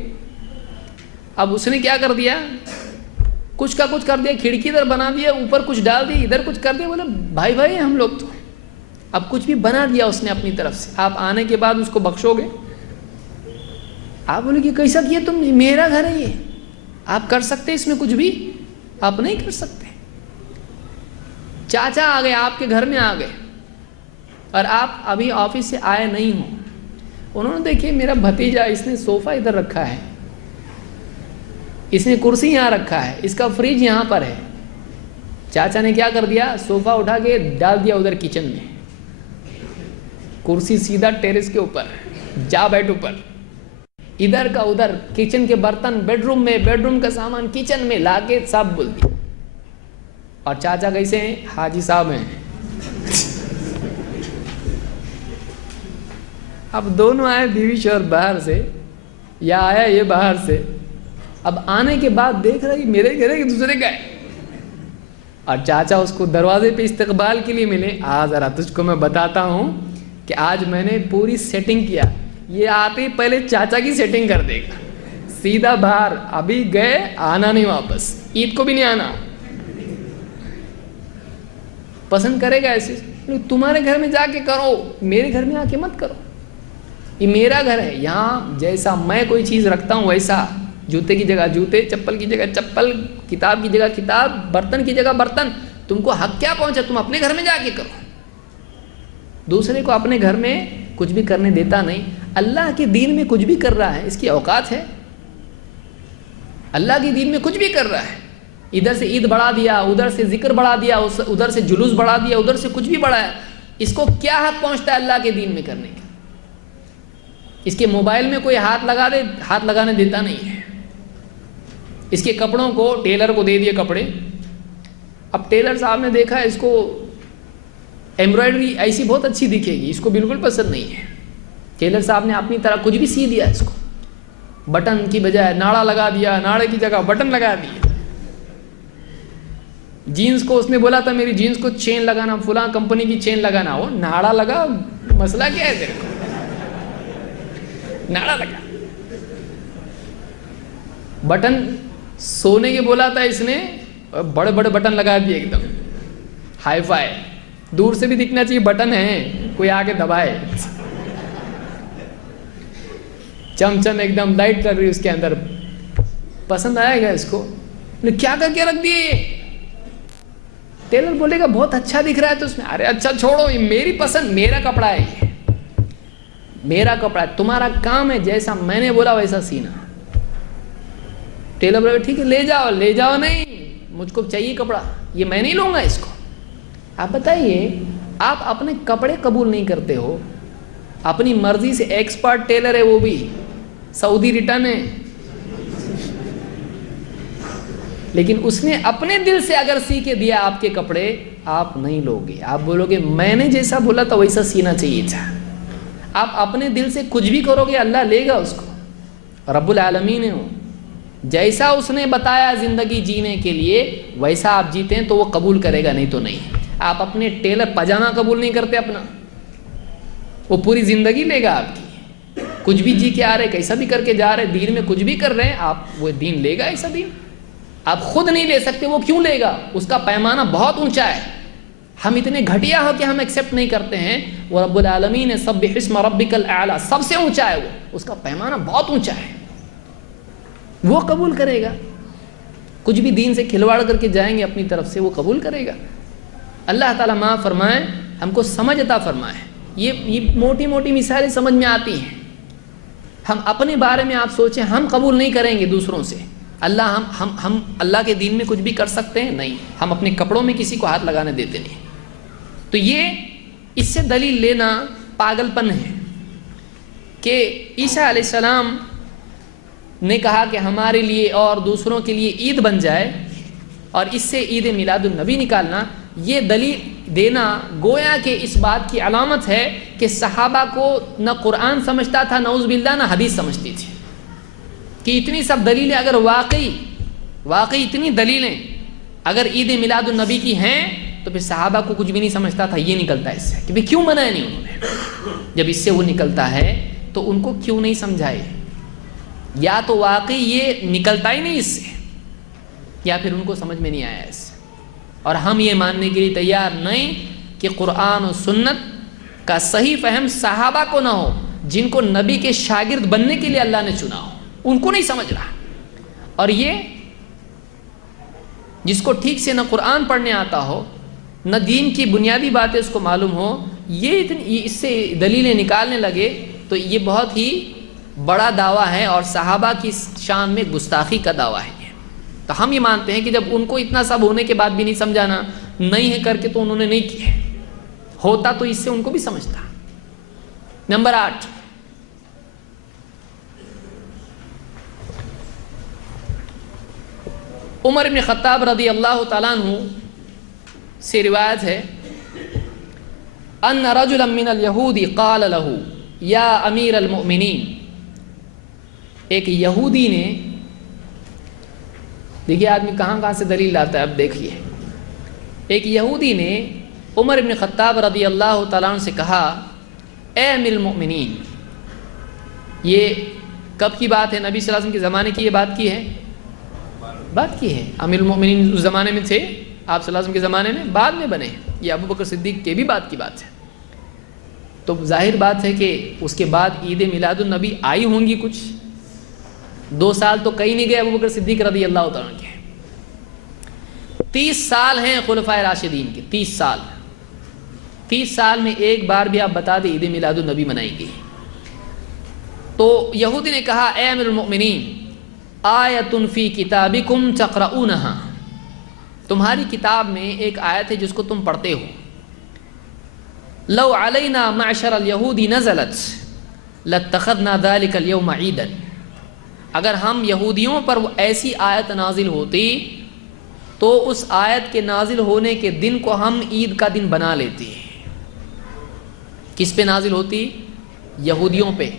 اب اس نے کیا کر دیا، کچھ کا کچھ کر دیا، کھڑکی ادھر بنا دیا، اوپر کچھ ڈال دی، ادھر کچھ کر دیا. بولے بھائی ہم لوگ تو اب کچھ بھی بنا دیا اس نے اپنی طرف سے. آپ آنے کے بعد اس کو بخشو گے؟ آپ بولے کہ کیسا کیا تم، میرا گھر ہے یہ، آپ کر سکتے اس میں کچھ بھی؟ آپ نہیں کر سکتے. چاچا آ گئے، آپ کے گھر میں آ گئے، اور آپ ابھی آفس سے آئے نہیں ہوں. انہوں نے دیکھیے میرا بھتیجا، اس نے صوفہ ادھر رکھا ہے، اس نے کرسی یہاں رکھا ہے، اس کا فریج یہاں پر ہے. چاچا نے کیا کر دیا، صوفہ اٹھا کے ڈال دیا ادھر کچن میں، کرسی سیدھا ٹیرس کے اوپر، جا بیٹھ اوپر، ادھر کا ادھر، کچن کے برتن بیڈ روم میں، بیڈ روم کا سامان کچن میں لا کے سب بول دیا. اور چاچا کیسے ہیں، حاجی صاحب ہیں. اب دونوں آئے، بیوی شوہر باہر سے، یا آیا یہ باہر سے. اب آنے کے بعد دیکھ رہا ہے میرے گھر ہے کہ دوسرے کا ہے. اور چاچا اس کو دروازے پہ استقبال کے لیے ملے. ذرا تجھ کو میں بتاتا ہوں کہ آج میں نے پوری سیٹنگ کیا. یہ آتے ہی پہلے چاچا کی سیٹنگ کر دے گا، سیدھا باہر، ابھی گئے، آنا نہیں واپس، عید کو بھی نہیں آنا. پسند کرے گا ایسے؟ تمہارے گھر میں جا کے کرو، میرے گھر میں آ کے مت کرو. یہ میرا گھر ہے، یہاں جیسا میں کوئی چیز رکھتا ہوں ویسا، جوتے کی جگہ جوتے، چپل کی جگہ چپل، کتاب کی جگہ کتاب، برتن کی جگہ برتن. تم کو حق کیا پہنچا، تم اپنے گھر میں جا کے کرو. دوسرے کو اپنے گھر میں کچھ بھی کرنے دیتا نہیں. اللہ کے دین میں کچھ بھی کر رہا ہے، اس کی اوقات ہے. اللہ کے دین میں کچھ بھی کر رہا ہے، ادھر سے عید بڑھا دیا، ادھر سے ذکر بڑھا دیا، ادھر سے جلوس بڑھا دیا، ادھر سے کچھ بھی بڑھایا. اس کو کیا حق پہنچتا ہے اللہ کے دین میں کرنے کا؟ اس کے موبائل میں کوئی ہاتھ لگا دے، ہاتھ لگانے دیتا نہیں ہے. اس کے کپڑوں کو ٹیلر کو دے دیے کپڑے. اب ٹیلر صاحب نے دیکھا اس کو ایمبرائڈری ایسی بہت اچھی دکھے گی، اس کو بالکل پسند نہیں ہے. ٹیلر صاحب نے اپنی طرح کچھ بھی سی دیا، اس کو بٹن کی بجائے ناڑا لگا دیا، ناڑے کی جگہ بٹن لگا دیے. جینز کو اس نے بولا تھا میری جینز کو چین لگانا، فلاں کمپنی کی چین لگانا، وہ ناڑا لگا. مسئلہ کیا ہے تیرے کو، ناڑا لگا. بٹن سونے کے بولا تھا اس نے، بڑے بڑے بٹن لگا دیے، ایک دم ہائی فائی. دور سے بھی دکھنا چاہیے بٹن ہے، کوئی آگے دبائے. چم چم ایک دم لائٹ لگ رہی اس کے اندر. پسند آئے گا اس کو؟ کیا کر کے رکھ دیے یہ؟ ٹیلر بولے گا بہت اچھا دکھ رہا ہے تو اس میں، ارے اچھا چھوڑو، یہ میری پسند، میرا کپڑا ہے، یہ میرا کپڑا ہے، تمہارا کام ہے جیسا میں نے بولا ویسا سینا. ٹیلر بولے ٹھیک ہے لے جاؤ. لے جاؤ نہیں، مجھ کو چاہیے کپڑا، یہ میں نہیں لوں گا اس کو. آپ بتائیے، آپ اپنے کپڑے قبول نہیں کرتے ہو، اپنی مرضی سے. ایکسپرٹ ٹیلر ہے، وہ بھی سعودی ریٹرن ہے، لیکن اس نے اپنے دل سے اگر سی کے دیا آپ کے کپڑے، آپ نہیں لو گے. آپ بولو گے میں نے جیسا بولا تھا ویسا سینا چاہیے تھا. آپ اپنے دل سے کچھ بھی کرو گے، اللہ لے گا اس کو. رب العالمین ہے وہ، جیسا اس نے بتایا زندگی جینے کے لیے ویسا آپ جیتے ہیں تو وہ قبول کرے گا، نہیں تو نہیں. آپ اپنے ٹیلر پاجامہ قبول نہیں کرتے اپنا، وہ پوری زندگی لے گا آپ کی. کچھ بھی جی کے آ رہے، کیسا بھی کر کے جا رہے، دین میں کچھ بھی کر رہے ہیں آپ، وہ دین لے گا ایسا دین؟ آپ خود نہیں لے سکتے، وہ کیوں لے گا؟ اس کا پیمانہ بہت اونچا ہے. ہم اتنے گھٹیا ہو کہ ہم ایکسیپٹ نہیں کرتے ہیں. وہ رب العالمین ہے، سبح اسم ربک الاعلی، سب سے اونچا ہے وہ، اس کا پیمانہ بہت اونچا ہے، وہ قبول کرے گا. کچھ بھی دین سے کھلواڑ کر کے جائیں گے اپنی طرف سے، وہ قبول کرے گا. اللہ تعالیٰ معاف فرمائے، ہم کو سمجھ عطا فرمائے. یہ موٹی موٹی مثالیں سمجھ میں آتی ہیں. ہم اپنے بارے میں آپ سوچیں، ہم قبول نہیں کریں گے دوسروں سے. ہم اللہ کے دین میں کچھ بھی کر سکتے ہیں؟ نہیں. ہم اپنے کپڑوں میں کسی کو ہاتھ لگانے دیتے نہیں. تو یہ اس سے دلیل لینا پاگل پن ہے کہ عیسیٰ علیہ السلام نے کہا کہ ہمارے لیے اور دوسروں کے لیے عید بن جائے، اور اس سے عید میلاد النبی نکالنا، یہ دلیل دینا گویا کہ اس بات کی علامت ہے کہ صحابہ کو نہ قرآن سمجھتا تھا، نعوذ باللہ، نہ حدیث سمجھتی تھی. کہ اتنی سب دلیلیں اگر واقعی اتنی دلیلیں اگر عید میلاد النبی کی ہیں تو پھر صحابہ کو کچھ بھی نہیں سمجھتا تھا. یہ نکلتا ہے اس سے کہ کیوں منایا نہیں انہوں نے. جب اس سے وہ نکلتا ہے تو ان کو کیوں نہیں سمجھائے؟ یا تو واقعی یہ نکلتا ہی نہیں اس سے، یا پھر ان کو سمجھ میں نہیں آیا اس سے. اور ہم یہ ماننے کے لیے تیار نہیں کہ قرآن و سنت کا صحیح فہم صحابہ کو نہ ہو، جن کو نبی کے شاگرد بننے کے لیے اللہ نے چنا ہو، ان کو نہیں سمجھ رہا. اور یہ جس کو ٹھیک سے نہ قرآن پڑھنے آتا ہو، نہ دین کی بنیادی باتیں اس کو معلوم ہو، یہ اس سے دلیلیں نکالنے لگے تو یہ بہت ہی بڑا دعویٰ ہے اور صحابہ کی شان میں گستاخی کا دعویٰ ہے. تو ہم یہ مانتے ہیں کہ جب ان کو اتنا سب ہونے کے بعد بھی نہیں سمجھانا، نہیں ہے کر کے تو انہوں نے نہیں کیا، ہوتا تو اس سے ان کو بھی سمجھتا. نمبر 8، عمر بن خطاب رضی اللہ تعالیٰ عنہ سے روایت ہے ان رجلا من الیہود قال له یا امیر المؤمنین. ایک یہودی نے، دیکھیے آدمی کہاں کہاں سے دلیل لاتا ہے، اب دیکھیے. ایک یہودی نے عمر بن خطاب رضی اللہ تعالیٰ عنہ سے کہا اے امیر المؤمنین. یہ کب کی بات ہے؟ نبی صلی اللہ علیہ وسلم کے زمانے کی یہ بات کی ہے، امیر المؤمنین اس زمانے میں تھے، آپ صلی اللہ علیہ وسلم کے زمانے میں، بعد میں بنے. یہ ابو بکر صدیق کے بھی بات کی بات ہے. تو ظاہر بات ہے کہ اس کے بعد عید میلاد النبی آئی ہوں گی کچھ 2 سال تو کہیں نہیں گئے ابو بکر صدیق رضی اللہ تعالیٰ عنہ کے. 30 سال ہیں خلفائے راشدین کے، 30 سال میں ایک بار بھی آپ بتا دیں عید میلاد النبی منائی گئی. تو یہودی نے کہا اے امیر المؤمنین آیۃ فی کتابکم تقرؤونہا، تمہاری کتاب میں ایک آیت ہے جس کو تم پڑھتے ہو. لو علینا معشر الیہود نزلت لاتخذنا ذلک اليوم عیدا. اگر ہم یہودیوں پر وہ ایسی آیت نازل ہوتی تو اس آیت کے نازل ہونے کے دن کو ہم عید کا دن بنا لیتے. کس پہ نازل ہوتی؟ یہودیوں پہ.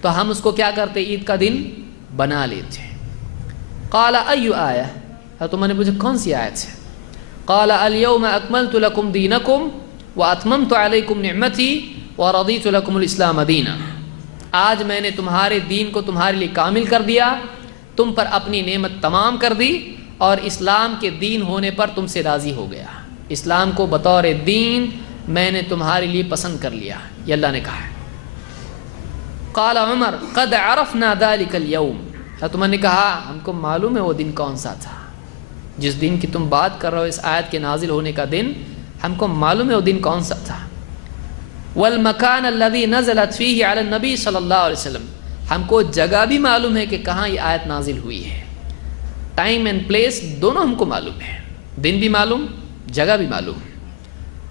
تو ہم اس کو کیا کرتے؟ عید کا دن بنا لیتے. قال ای آیہ، تم نے پوچھا کون سی آیت ہے؟ قال الیوم اکملت لکم دینکم واتممت علیکم نعمتی ورضیت لکم الاسلام دینا. آج میں نے تمہارے دین کو تمہارے لیے کامل کر دیا، تم پر اپنی نعمت تمام کر دی اور اسلام کے دین ہونے پر تم سے راضی ہو گیا. اسلام کو بطور دین میں نے تمہارے لیے پسند کر لیا، یہ اللہ نے کہا ہے. قال عمر قد عرفنا ذلك اليوم، تمہوں نے کہا ہم کو معلوم ہے وہ دن کون سا تھا، جس دن کی تم بات کر رہے ہو، اس آیت کے نازل ہونے کا دن، ہم کو معلوم ہے وہ دن کون سا تھا. والمکان الذي نزلت فيه على النبي صلی اللہ علیہ وسلم، ہم کو جگہ بھی معلوم ہے کہ کہاں یہ آیت نازل ہوئی ہے. ٹائم اینڈ پلیس دونوں ہم کو معلوم ہے، دن بھی معلوم، جگہ بھی معلوم.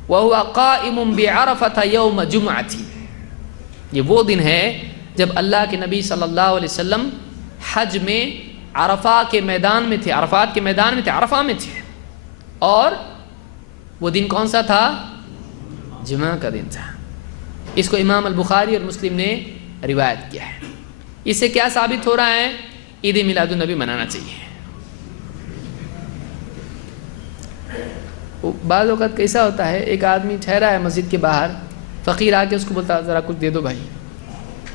وهو قائم بعرفة يوم جمعة، یہ وہ دن ہے جب اللہ کے نبی صلی اللہ علیہ وسلم حج میں عرفہ کے میدان میں تھے، عرفات کے میدان میں تھے، عرفہ میں تھے. اور وہ دن کون سا تھا؟ جمعہ کا دن تھا. اس کو امام البخاری اور مسلم نے روایت کیا ہے. اس سے کیا ثابت ہو رہا ہے؟ عید میلاد النبی منانا چاہیے. بعض اوقات کیسا ہوتا ہے، ایک آدمی ٹھہرا ہے مسجد کے باہر، فقیر آ کے اس کو بولتا ذرا کچھ دے دو بھائی،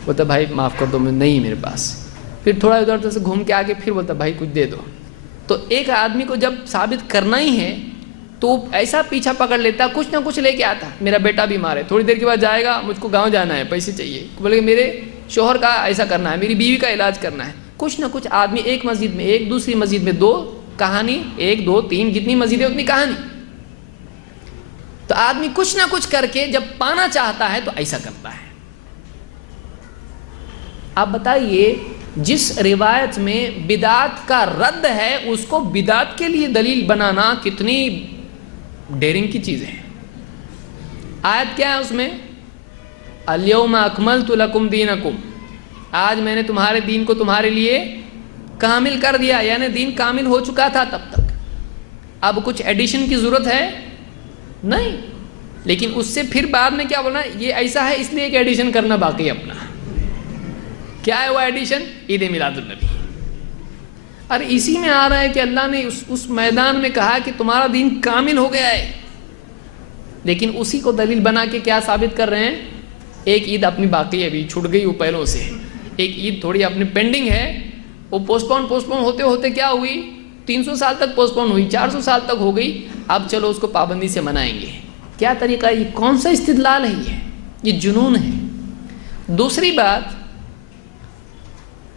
بولتا بھائی معاف کر دو، میں نہیں میرے پاس. پھر تھوڑا ادھر سے گھوم کے آگے پھر بولتا بھائی کچھ دے دو. تو ایک آدمی کو جب ثابت کرنا ہی ہے تو ایسا پیچھا پکڑ لیتا، کچھ نہ کچھ لے کے آتا. میرا بیٹا بیمار ہے، تھوڑی دیر کے بعد جائے گا، مجھ کو گاؤں جانا ہے، پیسے چاہیے، بولے میرے شوہر کا ایسا کرنا ہے، میری بیوی کا علاج کرنا ہے. کچھ نہ کچھ آدمی ایک مسجد میں، ایک دوسری مسجد میں، 2 کہانی، 1 2 3 جتنی مسجد ہے اتنی کہانی. تو آدمی کچھ نہ کچھ کر کے جب پانا چاہتا ہے تو ایسا کرتا ہے. آپ بتائیے جس روایت میں بدعت کا رد ہے اس کو بدعت کے لیے دلیل بنانا کتنی ڈیرنگ کی چیز ہے. آیت کیا ہے اس میں؟ الیوم اکملت لکم دینکم، آج میں نے تمہارے دین کو تمہارے لیے کامل کر دیا، یعنی دین کامل ہو چکا تھا تب تک. اب کچھ ایڈیشن کی ضرورت ہے نہیں. لیکن اس سے پھر بعد میں کیا بولنا، یہ ایسا ہے اس لیے ایک ایڈیشن کرنا باقی ہے اپنا. کیا ہے وہ ایڈیشن؟ عید میلاد النبی. اور اسی میں آ رہا ہے کہ اللہ نے اس میدان میں کہا کہ تمہارا دین کامل ہو گیا ہے. لیکن اسی کو دلیل بنا کے کیا ثابت کر رہے ہیں؟ ایک عید اپنی باقی ہے، ابھی چھوٹ گئی وہ پہلوں سے، ایک عید تھوڑی اپنی پینڈنگ ہے، وہ پوسٹ پون ہوتے ہوتے کیا ہوئی، 300 سال تک پوسٹ پون ہوئی، 400 سال تک ہو گئی، اب چلو اس کو پابندی سے منائیں گے۔ کیا طریقہ ہے؟ یہ کون سا استدلال ہے؟ یہ جنون ہے۔ دوسری بات،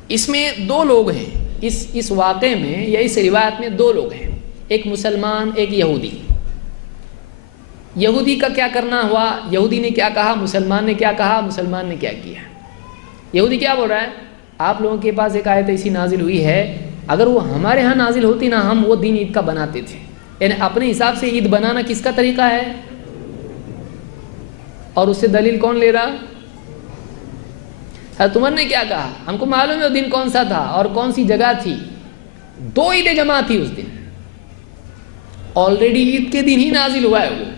اس میں دو لوگ ہیں، اس واقعے میں یا اس روایت میں دو لوگ ہیں، ایک مسلمان ایک یہودی۔ یہودی کا کیا کرنا ہوا؟ یہودی نے کیا کہا، مسلمان نے کیا کہا، مسلمان نے کیا کیا؟ یہودی کیا بول رہا ہے؟ آپ لوگوں کے پاس ایک آیت ایسی نازل ہوئی ہے، اگر وہ ہمارے ہاں نازل ہوتی نا، ہم وہ دن عید کا بناتے تھے۔ یعنی اپنے حساب سے عید بنانا کس کا طریقہ ہے؟ اور اس سے دلیل کون لے رہا؟ حضرت عمر نے کیا کہا؟ ہم کو معلوم ہے وہ دن کون سا تھا اور کون سی جگہ تھی، 2 عیدیں جمع تھی اس دن، آلریڈی عید کے دن ہی نازل ہوا ہے، وہ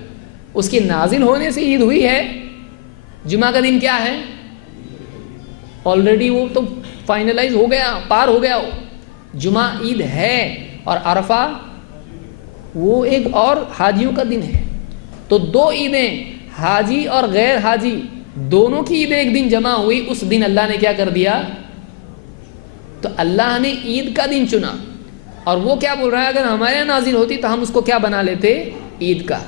اس کے نازل ہونے سے عید ہوئی ہے۔ جمعہ کا دن کیا ہے؟ آلریڈی وہ تو فائنلائز ہو گیا، پار ہو گیا، وہ جمعہ عید ہے، اور عرفہ وہ ایک اور حاجیوں کا دن ہے۔ تو 2 عیدیں، حاجی اور غیر حاجی دونوں کی عیدیں ایک دن جمع ہوئی، اس دن اللہ نے کیا کر دیا؟ تو اللہ نے عید کا دن چنا، اور وہ کیا بول رہا ہے؟ اگر ہمارے یہاں نازل ہوتی تو ہم اس کو کیا بنا لیتے؟ عید کا۔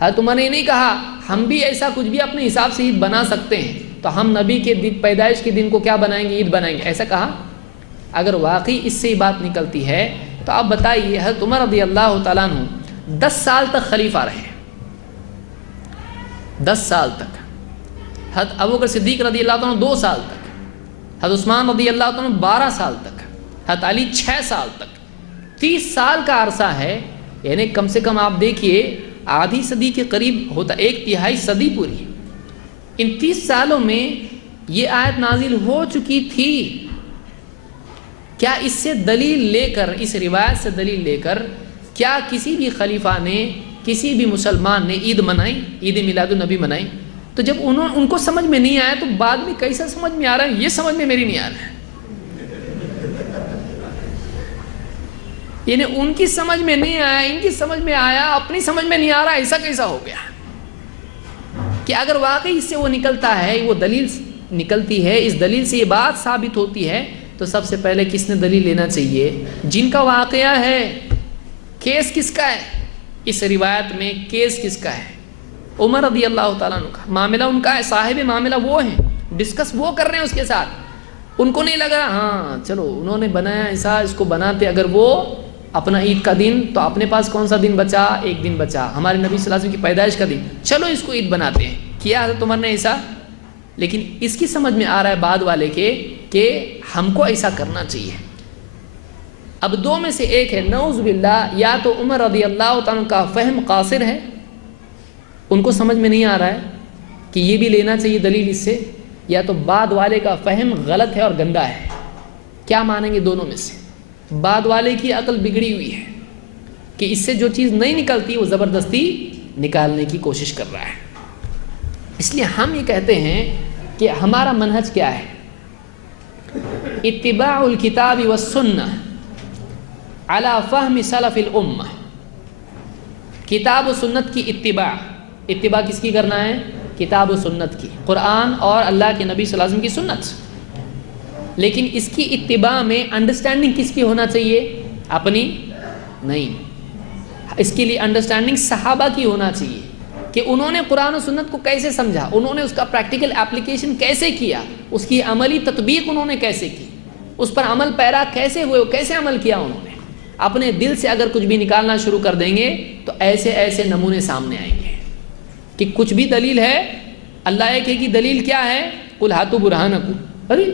حضرت عمر نے نہیں کہا ہم بھی ایسا کچھ بھی اپنے حساب سے عید بنا سکتے ہیں، تو ہم نبی کے پیدائش کے دن کو کیا بنائیں گے؟ عید بنائیں گے، ایسا کہا؟ اگر واقعی اس سے بات نکلتی ہے تو آپ بتائیے، حضرت عمر رضی اللہ تعالیٰ عنہ 10 سال تک خلیفہ رہے، 10 سال تک۔ حضرت ابوبکر صدیق رضی اللہ عنہ 2 سال تک، حضرت عثمان رضی اللہ عنہ 12 سال تک، حضرت علی 6 سال تک، 30 سال کا عرصہ ہے۔ یعنی کم سے کم آپ دیکھیے آدھی صدی کے قریب ہوتا، 1/3 صدی پوری۔ ان 30 سالوں میں یہ آیت نازل ہو چکی تھی۔ کیا اس سے دلیل لے کر، اس روایت سے دلیل لے کر، کیا کسی بھی خلیفہ نے، کسی بھی مسلمان نے عید منائی، عید میلاد النبی منائی؟ تو جب ان کو سمجھ میں نہیں آیا تو بعد میں کیسا سمجھ میں آ رہا ہے؟ یہ سمجھ میں میری نہیں آ رہا ہے۔ یعنی ان کی سمجھ میں نہیں آیا، ان کی سمجھ میں آیا، اپنی سمجھ میں نہیں آ رہا، ایسا کیسا ہو گیا؟ کہ اگر واقعی اس سے وہ نکلتا ہے، وہ دلیل نکلتی ہے، اس دلیل سے یہ بات ثابت ہوتی ہے، تو سب سے پہلے کس نے دلیل لینا چاہیے؟ جن کا واقعہ ہے۔ کیس کس کا ہے اس روایت میں؟ کیس کس کا ہے؟ عمر رضی اللہ تعالیٰ عنہ کا معاملہ، ان کا ہے، صاحب معاملہ وہ ہیں، ڈسکس وہ کر رہے ہیں اس کے ساتھ۔ ان کو نہیں لگا ہاں چلو انہوں نے بنایا ایسا، اس کو بناتے، اگر وہ اپنا عید کا دن، تو اپنے پاس کون سا دن بچا؟ ایک دن بچا، ہمارے نبی صلی اللہ علیہ وسلم کی پیدائش کا دن، چلو اس کو عید بناتے ہیں۔ کیا حضرت عمر نے ایسا؟ لیکن اس کی سمجھ میں آ رہا ہے بعد والے کے کہ ہم کو ایسا کرنا چاہیے۔ اب 2 میں سے ایک ہے، نعوذ باللہ، یا تو عمر رضی اللہ تعالیٰ کا فہم قاصر ہے، ان کو سمجھ میں نہیں آ رہا ہے کہ یہ بھی لینا چاہیے دلیل اس سے، یا تو بعد والے کا فہم غلط ہے اور گندا ہے۔ کیا مانیں گے دونوں میں سے؟ بعد والے کی عقل بگڑی ہوئی ہے کہ اس سے جو چیز نہیں نکلتی وہ زبردستی نکالنے کی کوشش کر رہا ہے۔ اس لیے ہم یہ کہتے ہیں کہ ہمارا منہج کیا ہے؟ اتباع الکتاب والسنہ علی فہم سلف الامہ۔ کتاب و سنت کی اتباع کس کی کرنا ہے؟ کتاب و سنت کی، قرآن اور اللہ کے نبی صلی اللہ علیہ وسلم کی سنت۔ لیکن اس کی اتباع میں انڈرسٹینڈنگ کس کی ہونا چاہیے؟ اپنی نہیں، اس کے لیے انڈرسٹینڈنگ صحابہ کی ہونا چاہیے کہ انہوں نے قرآن و سنت کو کیسے سمجھا، انہوں نے اس کا پریکٹیکل اپلیکیشن کیسے کیا، اس کی عملی تطبیق انہوں نے کیسے کی، اس پر عمل پیرا کیسے ہوئے، کیسے عمل کیا انہوں نے۔ اپنے دل سے اگر کچھ بھی نکالنا شروع کر دیں گے تو ایسے ایسے نمونے سامنے آئیں گے کہ کچھ بھی دلیل ہے، اللہ ایک ہے کی دلیل کیا ہے؟ قل ہاتوا برہانکم، ارے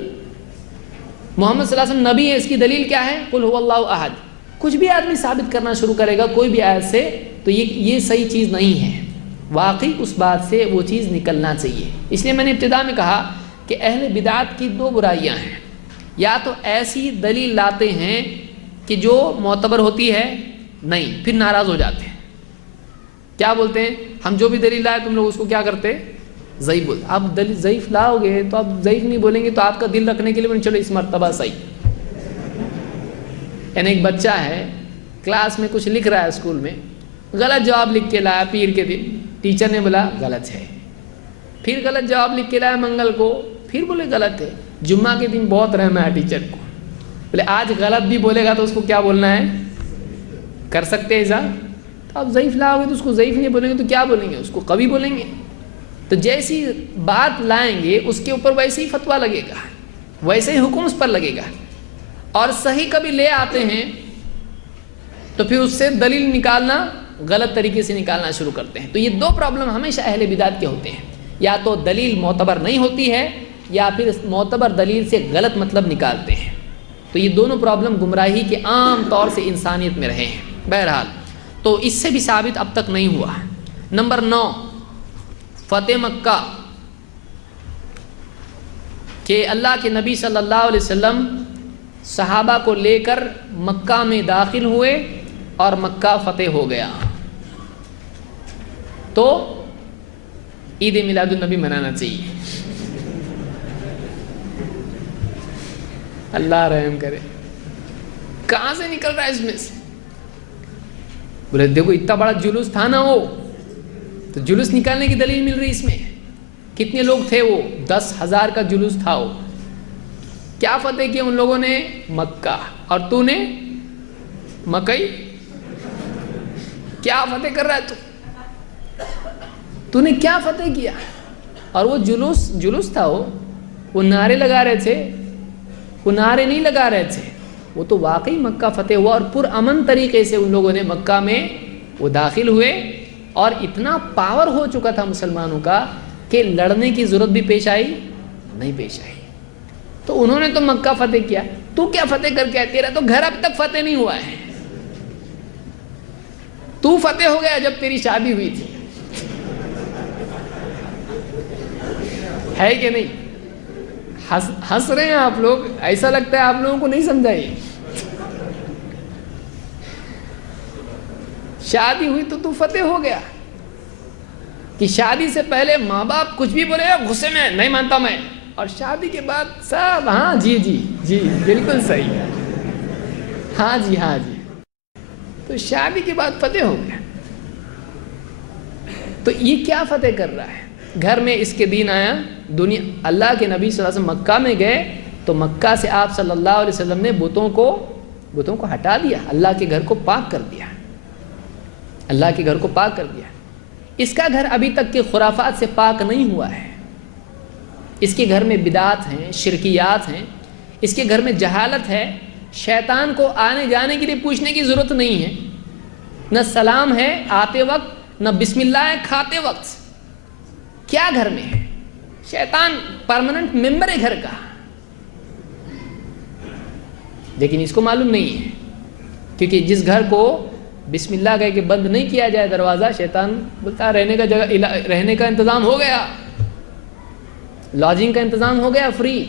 محمد صلی اللہ علیہ وسلم نبی ہے، اس کی دلیل کیا ہے؟ قل هو اللہ احد۔ کچھ بھی آدمی ثابت کرنا شروع کرے گا کوئی بھی آیت سے تو یہ صحیح چیز نہیں ہے، واقعی اس بات سے وہ چیز نکلنا چاہیے۔ اس لیے میں نے ابتدا میں کہا کہ اہل بدعت کی 2 برائیاں ہیں، یا تو ایسی دلیل لاتے ہیں کہ جو معتبر ہوتی ہے نہیں، پھر ناراض ہو جاتے ہیں، کیا بولتے ہیں؟ ہم جو بھی دلیل لائے تم لوگ اس کو کیا کرتے؟ ضعیف بول۔ اب دلیل ضعیف لاؤ گے تو اب ضعیف نہیں بولیں گے تو آپ کا دل رکھنے کے لیے چلو اس مرتبہ صحیح۔ یعنی ایک بچہ ہے کلاس میں کچھ لکھ رہا ہے، اسکول میں غلط جواب لکھ کے لایا پیر کے دن، ٹیچر نے بولا غلط ہے، پھر غلط جواب لکھ کے لایا منگل کو، پھر بولے غلط ہے۔ جمعہ کے دن بہت رحم ہے ٹیچر کو، بولے آج غلط بھی بولے گا تو اس کو کیا بولنا ہے، کر سکتے ہیں ایسا؟ تو آپ ضعیف لاؤ گے تو اس کو ضعیف نہیں بولیں گے تو کیا بولیں گے، اس کو قوی بولیں گے۔ تو جیسی بات لائیں گے اس کے اوپر ویسے ہی فتویٰ لگے گا، ویسے ہی حکم اس پر لگے گا۔ اور صحیح کبھی لے آتے ہیں تو پھر اس سے دلیل نکالنا غلط طریقے سے نکالنا شروع کرتے ہیں۔ تو یہ دو پرابلم ہمیشہ اہل بدعت کے ہوتے ہیں، یا تو دلیل معتبر نہیں ہوتی ہے یا پھر معتبر دلیل سے غلط مطلب نکالتے ہیں۔ تو یہ دونوں پرابلم گمراہی کے عام طور سے انسانیت میں رہے ہیں۔ بہرحال تو اس سے بھی ثابت اب تک نہیں ہوا۔ نمبر 9، فتح مکہ، کہ اللہ کے نبی صلی اللہ علیہ وسلم صحابہ کو لے کر مکہ میں داخل ہوئے اور مکہ فتح ہو گیا، تو عید میلاد النبی منانا چاہیے۔ اللہ رحم کرے، کہاں سے نکل رہا ہے اس میں سے؟ بولے دیکھو اتنا بڑا جلوس تھا نا وہ، تو جلوس نکالنے کی دلیل مل رہی اس میں۔ کتنے لوگ تھے وہ؟ 10,000 کا جلوس تھا وہ۔ کیا فتح کیا ان لوگوں نے؟ مکہ۔ اور تو نے مکئی، کیا فتح کر رہا ہے تو نے کیا فتح کیا؟ اور وہ جلوس تھا، وہ نعرے لگا رہے تھے، وہ نعرے نہیں لگا رہے تھے، وہ تو واقعی مکہ فتح ہوا اور پرامن طریقے سے ان لوگوں نے مکہ میں وہ داخل ہوئے، اور اتنا پاور ہو چکا تھا مسلمانوں کا کہ لڑنے کی ضرورت بھی پیش آئی نہیں پیش آئی۔ تو انہوں نے تو مکہ فتح کیا، تو کیا فتح کر کے آیا؟ تیرا تو گھر اب تک فتح نہیں ہوا ہے، تو فتح ہو گیا جب تیری شادی ہوئی تھی، ہے کہ نہیں؟ ہنس رہے ہیں آپ لوگ، ایسا لگتا ہے آپ لوگوں کو نہیں سمجھا یہ۔ شادی ہوئی تو فتح ہو گیا، کہ شادی سے پہلے ماں باپ کچھ بھی بولے گا غصے میں نہیں مانتا میں، اور شادی کے بعد سب ہاں جی بالکل صحیح ہے، ہاں جی تو شادی کے بعد فتح ہو گیا۔ تو یہ کیا فتح کر رہا ہے؟ گھر میں اس کے دین آیا، دنیا اللہ کے نبی صلی اللہ علیہ وسلم مکہ میں گئے تو مکہ سے آپ صلی اللہ علیہ وسلم نے بتوں کو ہٹا دیا، اللہ کے گھر کو پاک کر دیا، اللہ کے گھر کو پاک کر دیا۔ اس کا گھر ابھی تک کے خرافات سے پاک نہیں ہوا ہے، اس کے گھر میں بدعات ہیں، شرکیات ہیں، اس کے گھر میں جہالت ہے، شیطان کو آنے جانے کے لیے پوچھنے کی ضرورت نہیں ہے، نہ سلام ہے آتے وقت، نہ بسم اللہ ہے کھاتے وقت۔ کیا گھر میں ہے؟ شیطان پرماننٹ ممبر ہے گھر کا، لیکن اس کو معلوم نہیں ہے، کیونکہ جس گھر کو بسم اللہ کہہ کے بند نہیں کیا جائے دروازہ، شیطان بولتا رہنے کا جگہ، رہنے کا انتظام ہو گیا، لاجنگ کا انتظام ہو گیا فری۔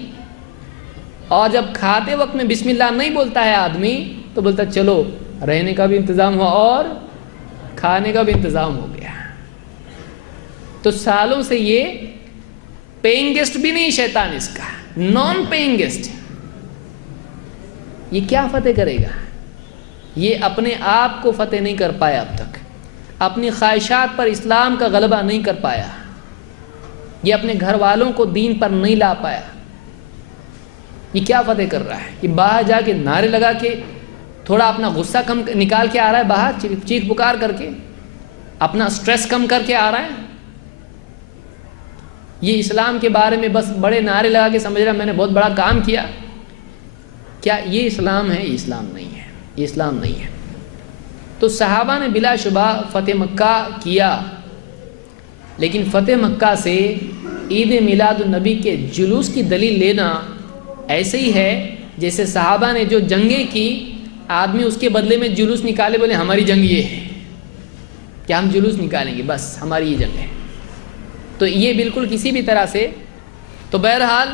اور جب کھاتے وقت میں بسم اللہ نہیں بولتا ہے آدمی تو بولتا چلو رہنے کا بھی انتظام ہوا اور کھانے کا بھی انتظام ہو گیا۔ تو سالوں سے یہ پیئنگ گیسٹ بھی نہیں شیطان، اس کا نان پیئنگ گیسٹ، یہ کیا فتح کرے گا؟ یہ اپنے آپ کو فتح نہیں کر پایا اب تک، اپنی خواہشات پر اسلام کا غلبہ نہیں کر پایا، یہ اپنے گھر والوں کو دین پر نہیں لا پایا۔ یہ کیا فتح کر رہا ہے؟ یہ باہر جا کے نعرے لگا کے تھوڑا اپنا غصہ کم نکال کے آ رہا ہے، باہر چیخ پکار کر کے اپنا سٹریس کم کر کے آ رہا ہے۔ یہ اسلام کے بارے میں بس بڑے نعرے لگا کے سمجھ رہا ہے میں نے بہت بڑا کام کیا۔ کیا یہ اسلام ہے؟ یہ اسلام نہیں ہے، یہ اسلام نہیں ہے۔ تو صحابہ نے بلا شبہ فتح مکہ کیا، لیکن فتح مکہ سے عید میلاد النبی کے جلوس کی دلیل لینا ایسے ہی ہے جیسے صحابہ نے جو جنگیں کی، آدمی اس کے بدلے میں جلوس نکالے، بولے ہماری جنگ یہ ہے کہ ہم جلوس نکالیں گے، بس ہماری یہ جنگ ہے۔ تو یہ بالکل کسی بھی طرح سے، تو بہرحال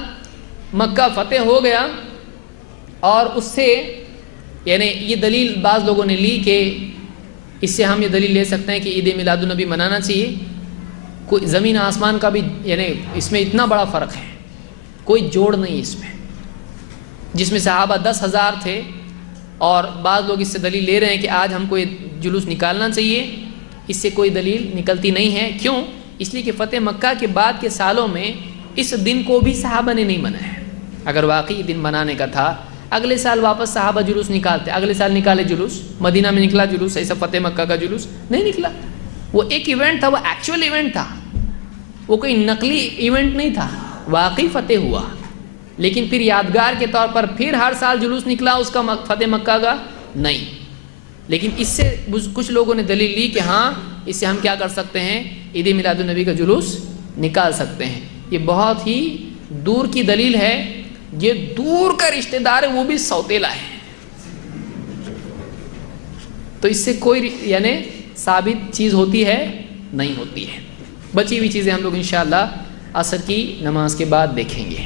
مکہ فتح ہو گیا، اور اس سے یعنی یہ دلیل بعض لوگوں نے لی کہ اس سے ہم یہ دلیل لے سکتے ہیں کہ عید میلاد النبی منانا چاہیے۔ کوئی زمین آسمان کا بھی یعنی اس میں اتنا بڑا فرق ہے، کوئی جوڑ نہیں اس میں، جس میں صحابہ 10,000 تھے، اور بعض لوگ اس سے دلیل لے رہے ہیں کہ آج ہم کو یہ جلوس نکالنا چاہیے، اس سے کوئی دلیل نکلتی نہیں ہے. کیوں؟ اس لیے کہ فتح مکہ کے بعد کے سالوں میں اس دن کو بھی صحابہ نے نہیں منایا. اگر واقعی دن منانے کا تھا اگلے سال واپس صحابہ جلوس نکالتے، اگلے سال نکالے جلوس، مدینہ میں نکلا جلوس، ایسا فتح مکہ کا جلوس نہیں نکلا. وہ ایک ایونٹ تھا، وہ ایکچوئل ایونٹ تھا، وہ کوئی نقلی ایونٹ نہیں تھا، واقعی فتح ہوا. لیکن پھر یادگار کے طور پر پھر ہر سال جلوس نکلا اس کا فتح مکہ کا نہیں. لیکن اس سے کچھ لوگوں نے دلیل لی کہ ہاں اس سے ہم کیا کر سکتے ہیں، عید میلاد النبی کا جلوس نکال سکتے ہیں. یہ بہت ہی دور کی دلیل ہے، یہ دور کا رشتہ دار ہے، وہ بھی سوتیلا ہے. تو اس سے کوئی یعنی ثابت چیز ہوتی ہے نہیں ہوتی ہے. بچی ہوئی چیزیں ہم لوگ انشاءاللہ عصر کی نماز کے بعد دیکھیں گے.